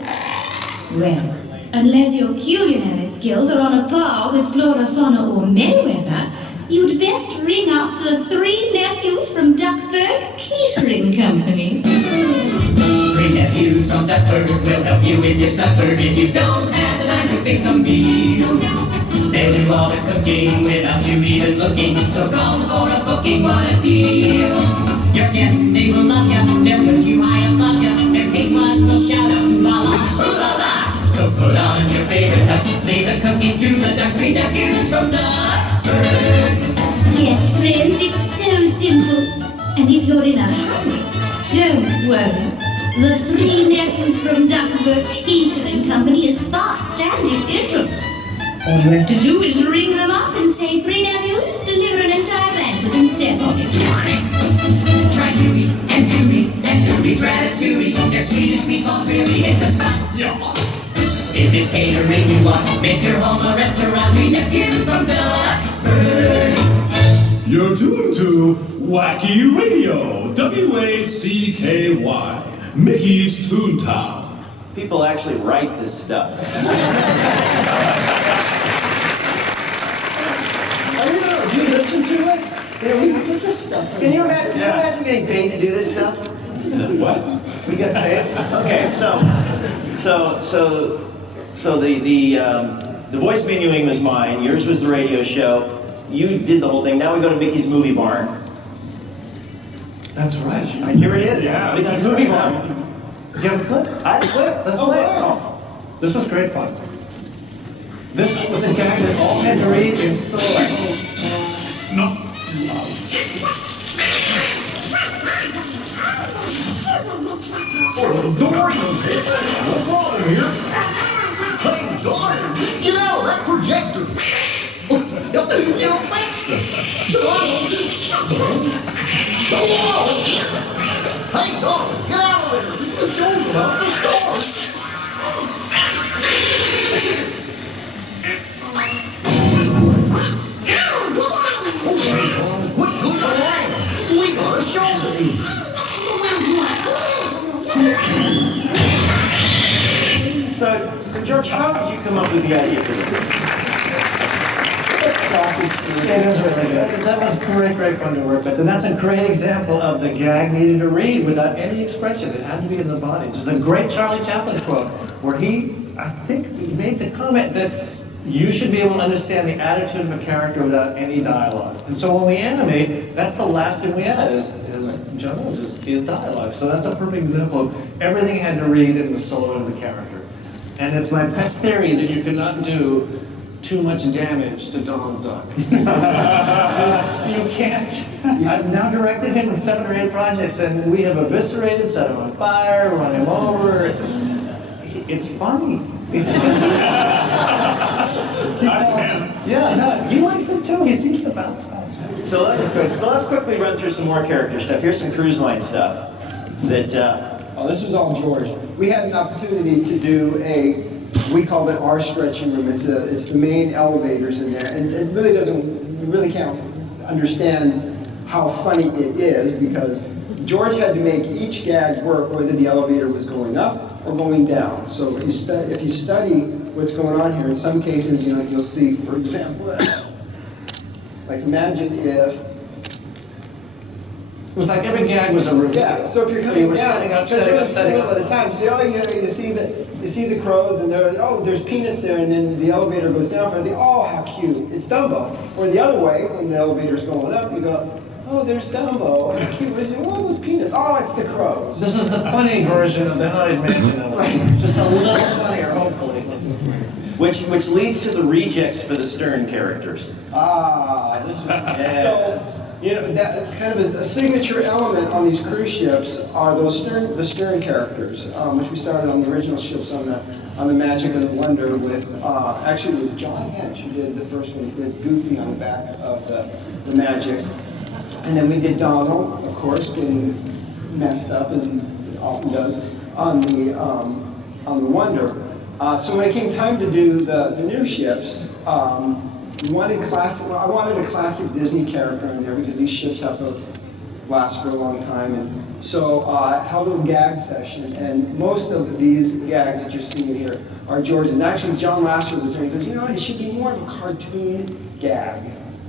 Well, unless your culinary skills are on a par with Flora, Fauna, or Merriweather, you'd best ring up the 3 nephews from Duckburg Catering Company. 3 nephews from Duckburg will help you in your Duckburg if you don't have the time to fix a meal. They'll do all the cooking without you even looking, so call them for a booking, what a deal. Your guests, they will love ya, they'll put you high above ya, their taste buds will shout out, ooh-la-la, ooh-la-la. So put on your favorite tux, leave the cooking to the Ducks, 3 nephews from Duckburg. Yes, friends, it's so simple. And if you're in a hurry, don't worry. The 3 nephews from Duckburg Catering Company is fast and efficient. All you have to do is ring them up and say 3 nephews, deliver an entire banquet and step on it. Try Dewey and Dewey and Dewey's Ratatouille. Their Swedish meatballs really hit the spot. Yeah. If it's catering you want, make your home a restaurant. 3 nephews from Duckburg. You're tuned to Wacky Radio, WACKY, Mickey's Toontown. People actually write this stuff. Do you listen to it? Yeah, we put this stuff. Can you imagine getting paid to do this stuff? What? We get paid? Okay, so the voice menuing was mine. Yours was the radio show. You did the whole thing. Now we go to Mickey's Movie Barn. That's right. And here it is. Yeah, Mickey's Movie Barn. Do you have a clip? I have a clip. Let's play it. Wow. This was great fun. This was a gag that all had to read in silhouettes. No. Don't worry, no problem here. Hey, Don, get out of that projector. You'll fix it. Go on. Hey, Don, get out of there. The show's about to start. What goes along? We got a show to do. So George, how did you come up with the idea for this? It is really good. That was great fun to work with. And that's a great example of the gag needed to read without any expression. It had to be in the body. There's a great Charlie Chaplin quote where he, I think, made the comment that you should be able to understand the attitude of a character without any dialogue. And so when we animate, that's the last thing we add is dialogue. So that's a perfect example of everything had to read in the silhouette of the character. And it's my pet theory that you cannot do too much damage to Donald Duck. So you can't. I've now directed him in 7 or 8 projects, and we have eviscerated, set him on fire, run him over. It's funny. It's just... Yeah, no, he likes it too. He seems to bounce back. So let's quickly run through some more character stuff. Here's some cruise line stuff. That this was all George. We had an opportunity to do we called it our stretching room. It's the main elevators in there, and it really you really can't understand how funny it is because George had to make each gag work whether the elevator was going up or going down. So if you study what's going on here, in some cases, you'll see, for example, like imagine if. It was like every gag was a reveal. Yeah, so if you're coming down, setting up at a time, so you see the crows, and there's peanuts there, and then the elevator goes down, and how cute, it's Dumbo. Or the other way, when the elevator's going up, you go, oh, there's Dumbo, how cute, those peanuts, it's the crows. This is the funny version of the Haunted Mansion element. Just a little funnier, hopefully. which leads to the rejects for the Stern characters. Yes. So, that kind of a signature element on these cruise ships are the Stern characters, which we started on the original ships on the Magic and the Wonder with, actually it was John Hench who did the first one with Goofy on the back of the Magic. And then we did Donald, of course, getting messed up as he often does on the Wonder. So when it came time to do the new ships, I wanted a classic Disney character in there because these ships have to last for a long time, and So held a little gag session, and most of these gags that you're seeing here are George's. And actually, John Lasseter was there, and he goes, you know, it should be more of a cartoon gag.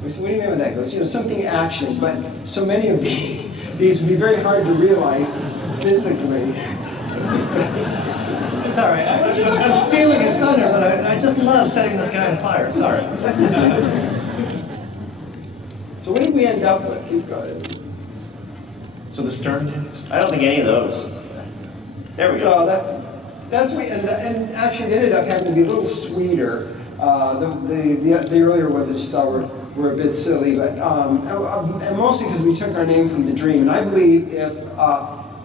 I said, what do you mean by that? He goes, you know, something action, but so many of these would be very hard to realize physically. Sorry, I'm stealing his thunder, but I just love setting this guy on fire. Sorry. So what did we end up with? Keep going. So the stern? I don't think any of those. There we go. So that's what we ended up, and actually it ended up having to be a little sweeter. The earlier ones that you saw were a bit silly, but and mostly because we took our name from the dream. And I believe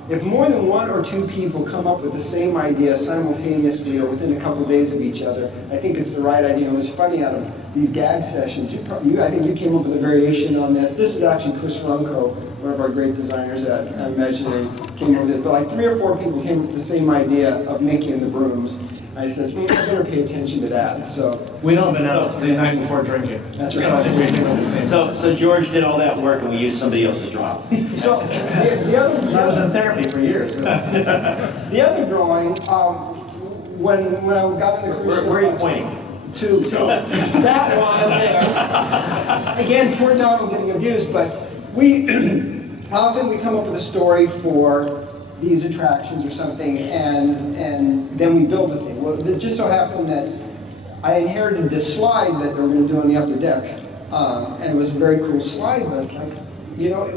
if more than one or two people come up with the same idea simultaneously or within a couple of days of each other, I think it's the right idea. It was funny out of these gag sessions. I think you came up with a variation on this. This is actually Chris Runco, one of our great designers at Imagineering, came up with it. But like 3 or 4 people came up with the same idea of making the brooms. I said, I better pay attention to that. So we'd all been out the night before drinking. That's right. So I think we came up with the same. So George did all that work, and we used somebody else's drawing. So the other, I was in therapy for years. The other drawing, when I got in the cruise ship, Where are you pointing? To that one there. Again, poor Donald getting abused, but often we come up with a story for these attractions or something, and then we build the thing. Well, it just so happened that I inherited this slide that they were going to do on the upper deck, and it was a very cool slide, but it's like, you know,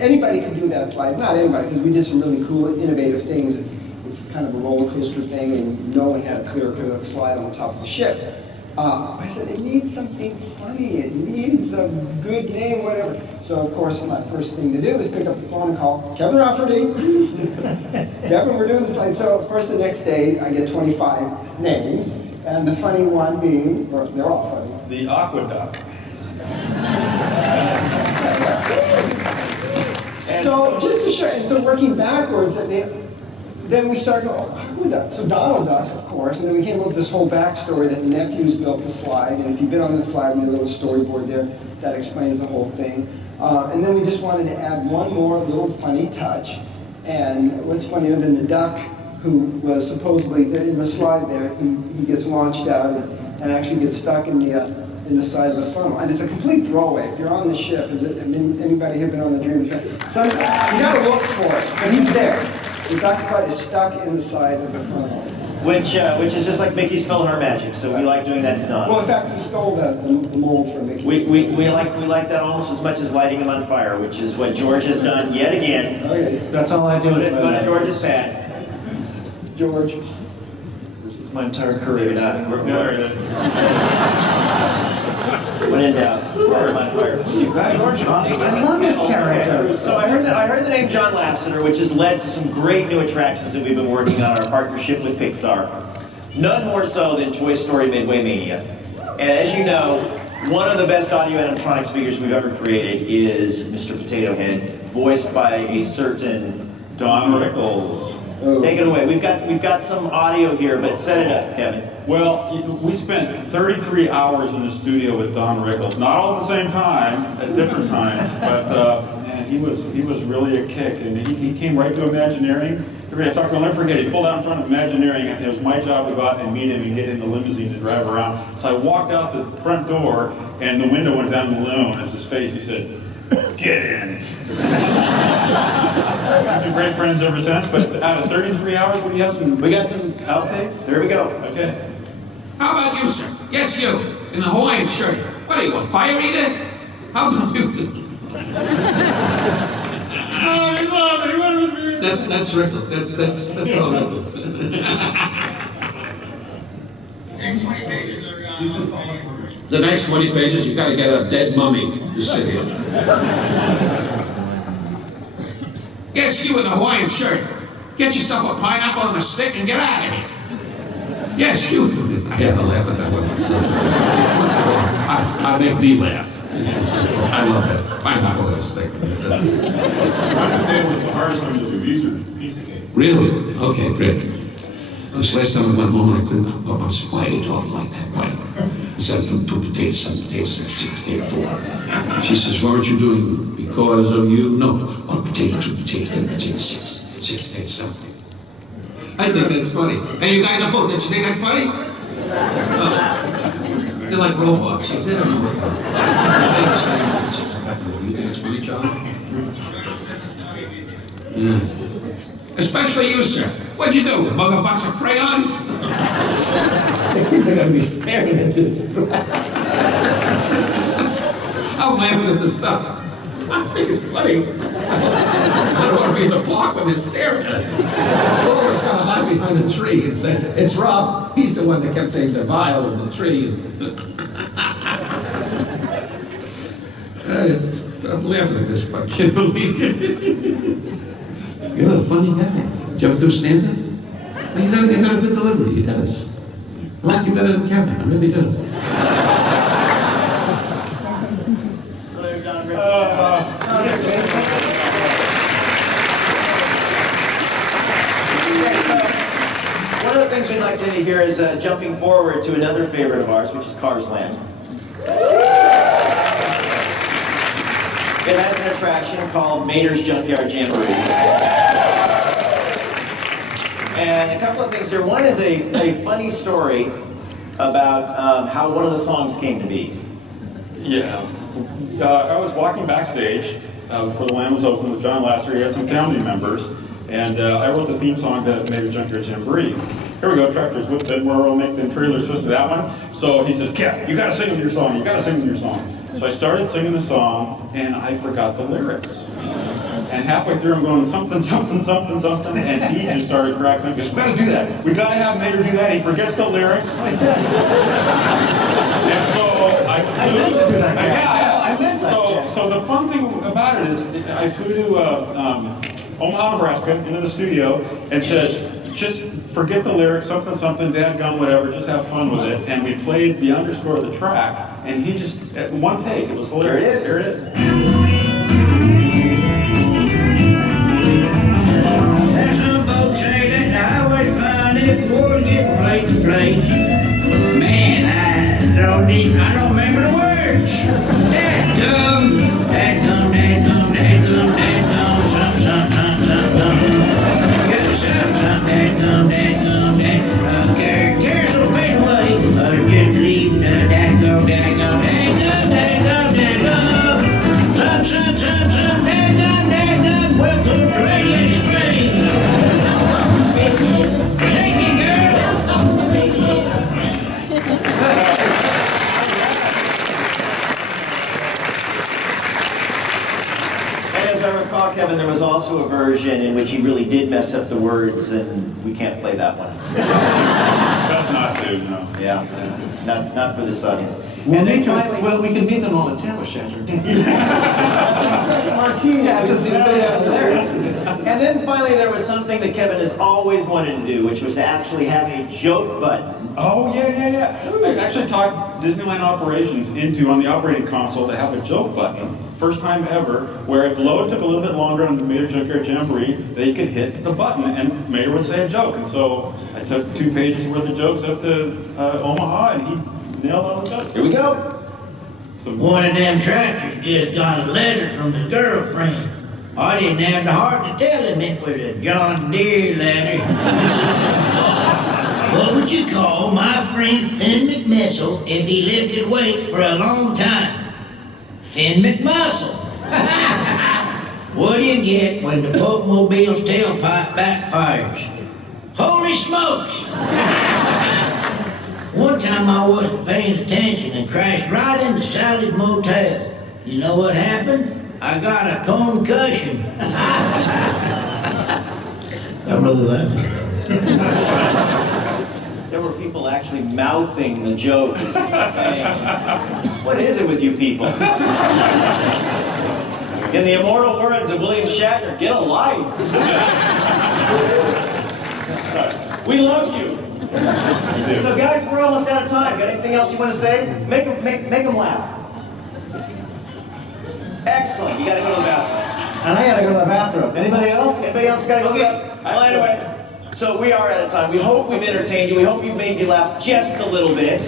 anybody can do that slide. Not anybody, because we did some really cool, innovative things. It's kind of a roller coaster thing, and no one had a clear acrylic slide on the top of the ship. I said, it needs something funny, it needs a good name, whatever. So of course, my first thing to do is pick up the phone and call Kevin Rafferty. Kevin, we're doing this slide. So of course the next day, I get 25 names, and the funny one being, or they're all funny. The Aqueduct. So just to show, and so working backwards, then we started going, Aqueduct. So Donald Duck, of course, and then we came up with this whole backstory that the nephews built the slide, and if you've been on this slide, we did a little storyboard there that explains the whole thing. And then we just wanted to add one more little funny touch, and what's funnier than the duck, who was supposedly in the slide there, he gets launched out and actually gets stuck in the side of the funnel. And it's a complete throwaway. If you're on the ship, anybody here been on the Dream? You gotta look for it, but he's there. The duck part is stuck in the side of the funnel. Which is just like Mickey's Philhar Magic, so we like doing that to Don. Well, in fact, we stole the mold from Mickey. We like that almost as much as lighting him on fire, which is what George has done yet again. Okay. That's all I do. Go to George's pad. George. It's my entire career. There it is. When in doubt, light him on fire. I love this character. So I heard the name John Lasseter, which has led to some great new attractions that we've been working on, our partnership with Pixar. None more so than Toy Story Midway Mania. And as you know, one of the best audio animatronics figures we've ever created is Mr. Potato Head, voiced by a certain Don Rickles. Take it away. We've got some audio here, but set it up, Kevin. Well, we spent 33 hours in the studio with Don Rickles, not all at the same time, at different times, but man, he was really a kick, and he came right to Imagineering. In fact, I'll never forget, he pulled out in front of Imagineering, and it was my job to go out and meet him and get in the limousine to drive around. So I walked out the front door, and the window went down the balloon. As his face, he said, "Get in." We've been great friends ever since, but out of 33 hours, what do you have some? We got some outtakes. There we go. Okay. How about you, sir? Yes, you, in the Hawaiian shirt. What are you, a fire eater? How about you? That's Rickles. That's all Rickles. The next 20 pages, you got to get a dead mummy to sit here. Yes, you in the Hawaiian shirt. Get yourself a pineapple on a stick and get out of here. Yes, you. I had to laugh at that one myself. Once in a while, I make me laugh. I love that. Pineapple on a stick. Really? Okay, great. This last time I went home and I couldn't. Why are you talking like that? Why? I said, two potatoes, some potatoes, six potatoes, four. She says, what aren't you doing because of you? No, one potato, two potatoes, three potatoes, six potatoes, something. I think that's funny. And you got in a boat, don't you think that's funny? You're like robots. You did know it. You think it's funny, John? Yeah. Especially you, sir. What'd you do? Mug a box of crayons? The kids are going to be staring at this. I'm laughing at this stuff. I think it's funny. I don't want to be in the park when they're staring at us. Well, it's going to hide behind a tree and say, it's Rob. He's the one that kept saying the vial of the tree. I'm laughing at this, but I can't believe it. You're a funny guy. Did you ever do stand-up? Well, you got a good delivery, he does. I like you better than Kevin, I really do. So there's Don Rickles. One of the things we'd like to do here is jumping forward to another favorite of ours, which is Cars Land. It has an attraction called Mater's Junkyard Jamboree. And a couple of things here. One is a funny story about how one of the songs came to be. Yeah. I was walking backstage before the land was open with John last year. He had some family members. And I wrote the theme song to Mater's Junkyard Jamboree. Here we go, tractors with the we'll make the trailers twist to that one. So he says, Kev, you gotta sing them your song, you gotta sing them your song. So I started singing the song, and I forgot the lyrics. And halfway through, I'm going something, something, something, something, and he just started cracking up. He goes, we gotta do that. We gotta have Mater do that. He forgets the lyrics. And so I flew. So the fun thing about it is, I flew to Omaha, Nebraska, into the studio, and said, just forget the lyrics, something, something, dadgum, whatever, just have fun with it. And we played the underscore of the track, and he just, at one take, it was hilarious. Here it is. There's some folks say that I always find it before to get place to place. Man, I don't remember the words. Dadgum, dadgum, dadgum, dadgum, dadgum, some, some, some, some, some. Some, dadgum, dadgum, dadgum. Cares will fade away. Just leave dadgum, dadgum, dadgum, dadgum, dadgum. Some, dadgum, dadgum. Welcome to Radio Spring. Take it, girls. As I recall, Kevin, there was also a version in which he really did mess up the words, and we can't play that one. That's not good, no. Yeah, not for this audience. And then finally, well, we can meet them all in Tampa Shelter. Martine had to see And then finally, there was something that Kevin has always wanted to do, which was to actually have a joke button. Oh, yeah. I actually talked Disneyland operations into, on the operating console, to have a joke button. First time ever, where if the load took a little bit longer on the Mater Junkyard Jamboree, they could hit the button and Mater would say a joke. And so I took 2 pages worth of jokes up to Omaha, and he nailed all the jokes. Here we go. One of them tractors just got a letter from his girlfriend. I didn't have the heart to tell him it was a John Deere letter. What would you call my friend Finn McMissile if he lifted weights for a long time? Finn McMuscle. What do you get when the Pokemobile's tailpipe backfires? Holy smokes! One time I wasn't paying attention and crashed right into Sally's motel. You know what happened? I got a concussion. I'm really laughing. There were people actually mouthing the joke. What is it with you people? In the immortal words of William Shatner, get a life. Sorry. We love you. So guys, we're almost out of time. Got anything else you want to say? Make them laugh. Excellent. You got to go to the bathroom. And I got to go to the bathroom. Anybody else? Anybody else got to go to the bathroom? Well, anyway. So we are out of time. We hope we've entertained you. We hope we've made you laugh just a little bit.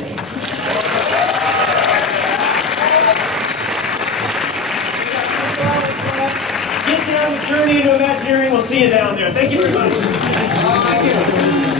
Journey into Imagineering. We'll see you down there. Thank you very much. Thank you.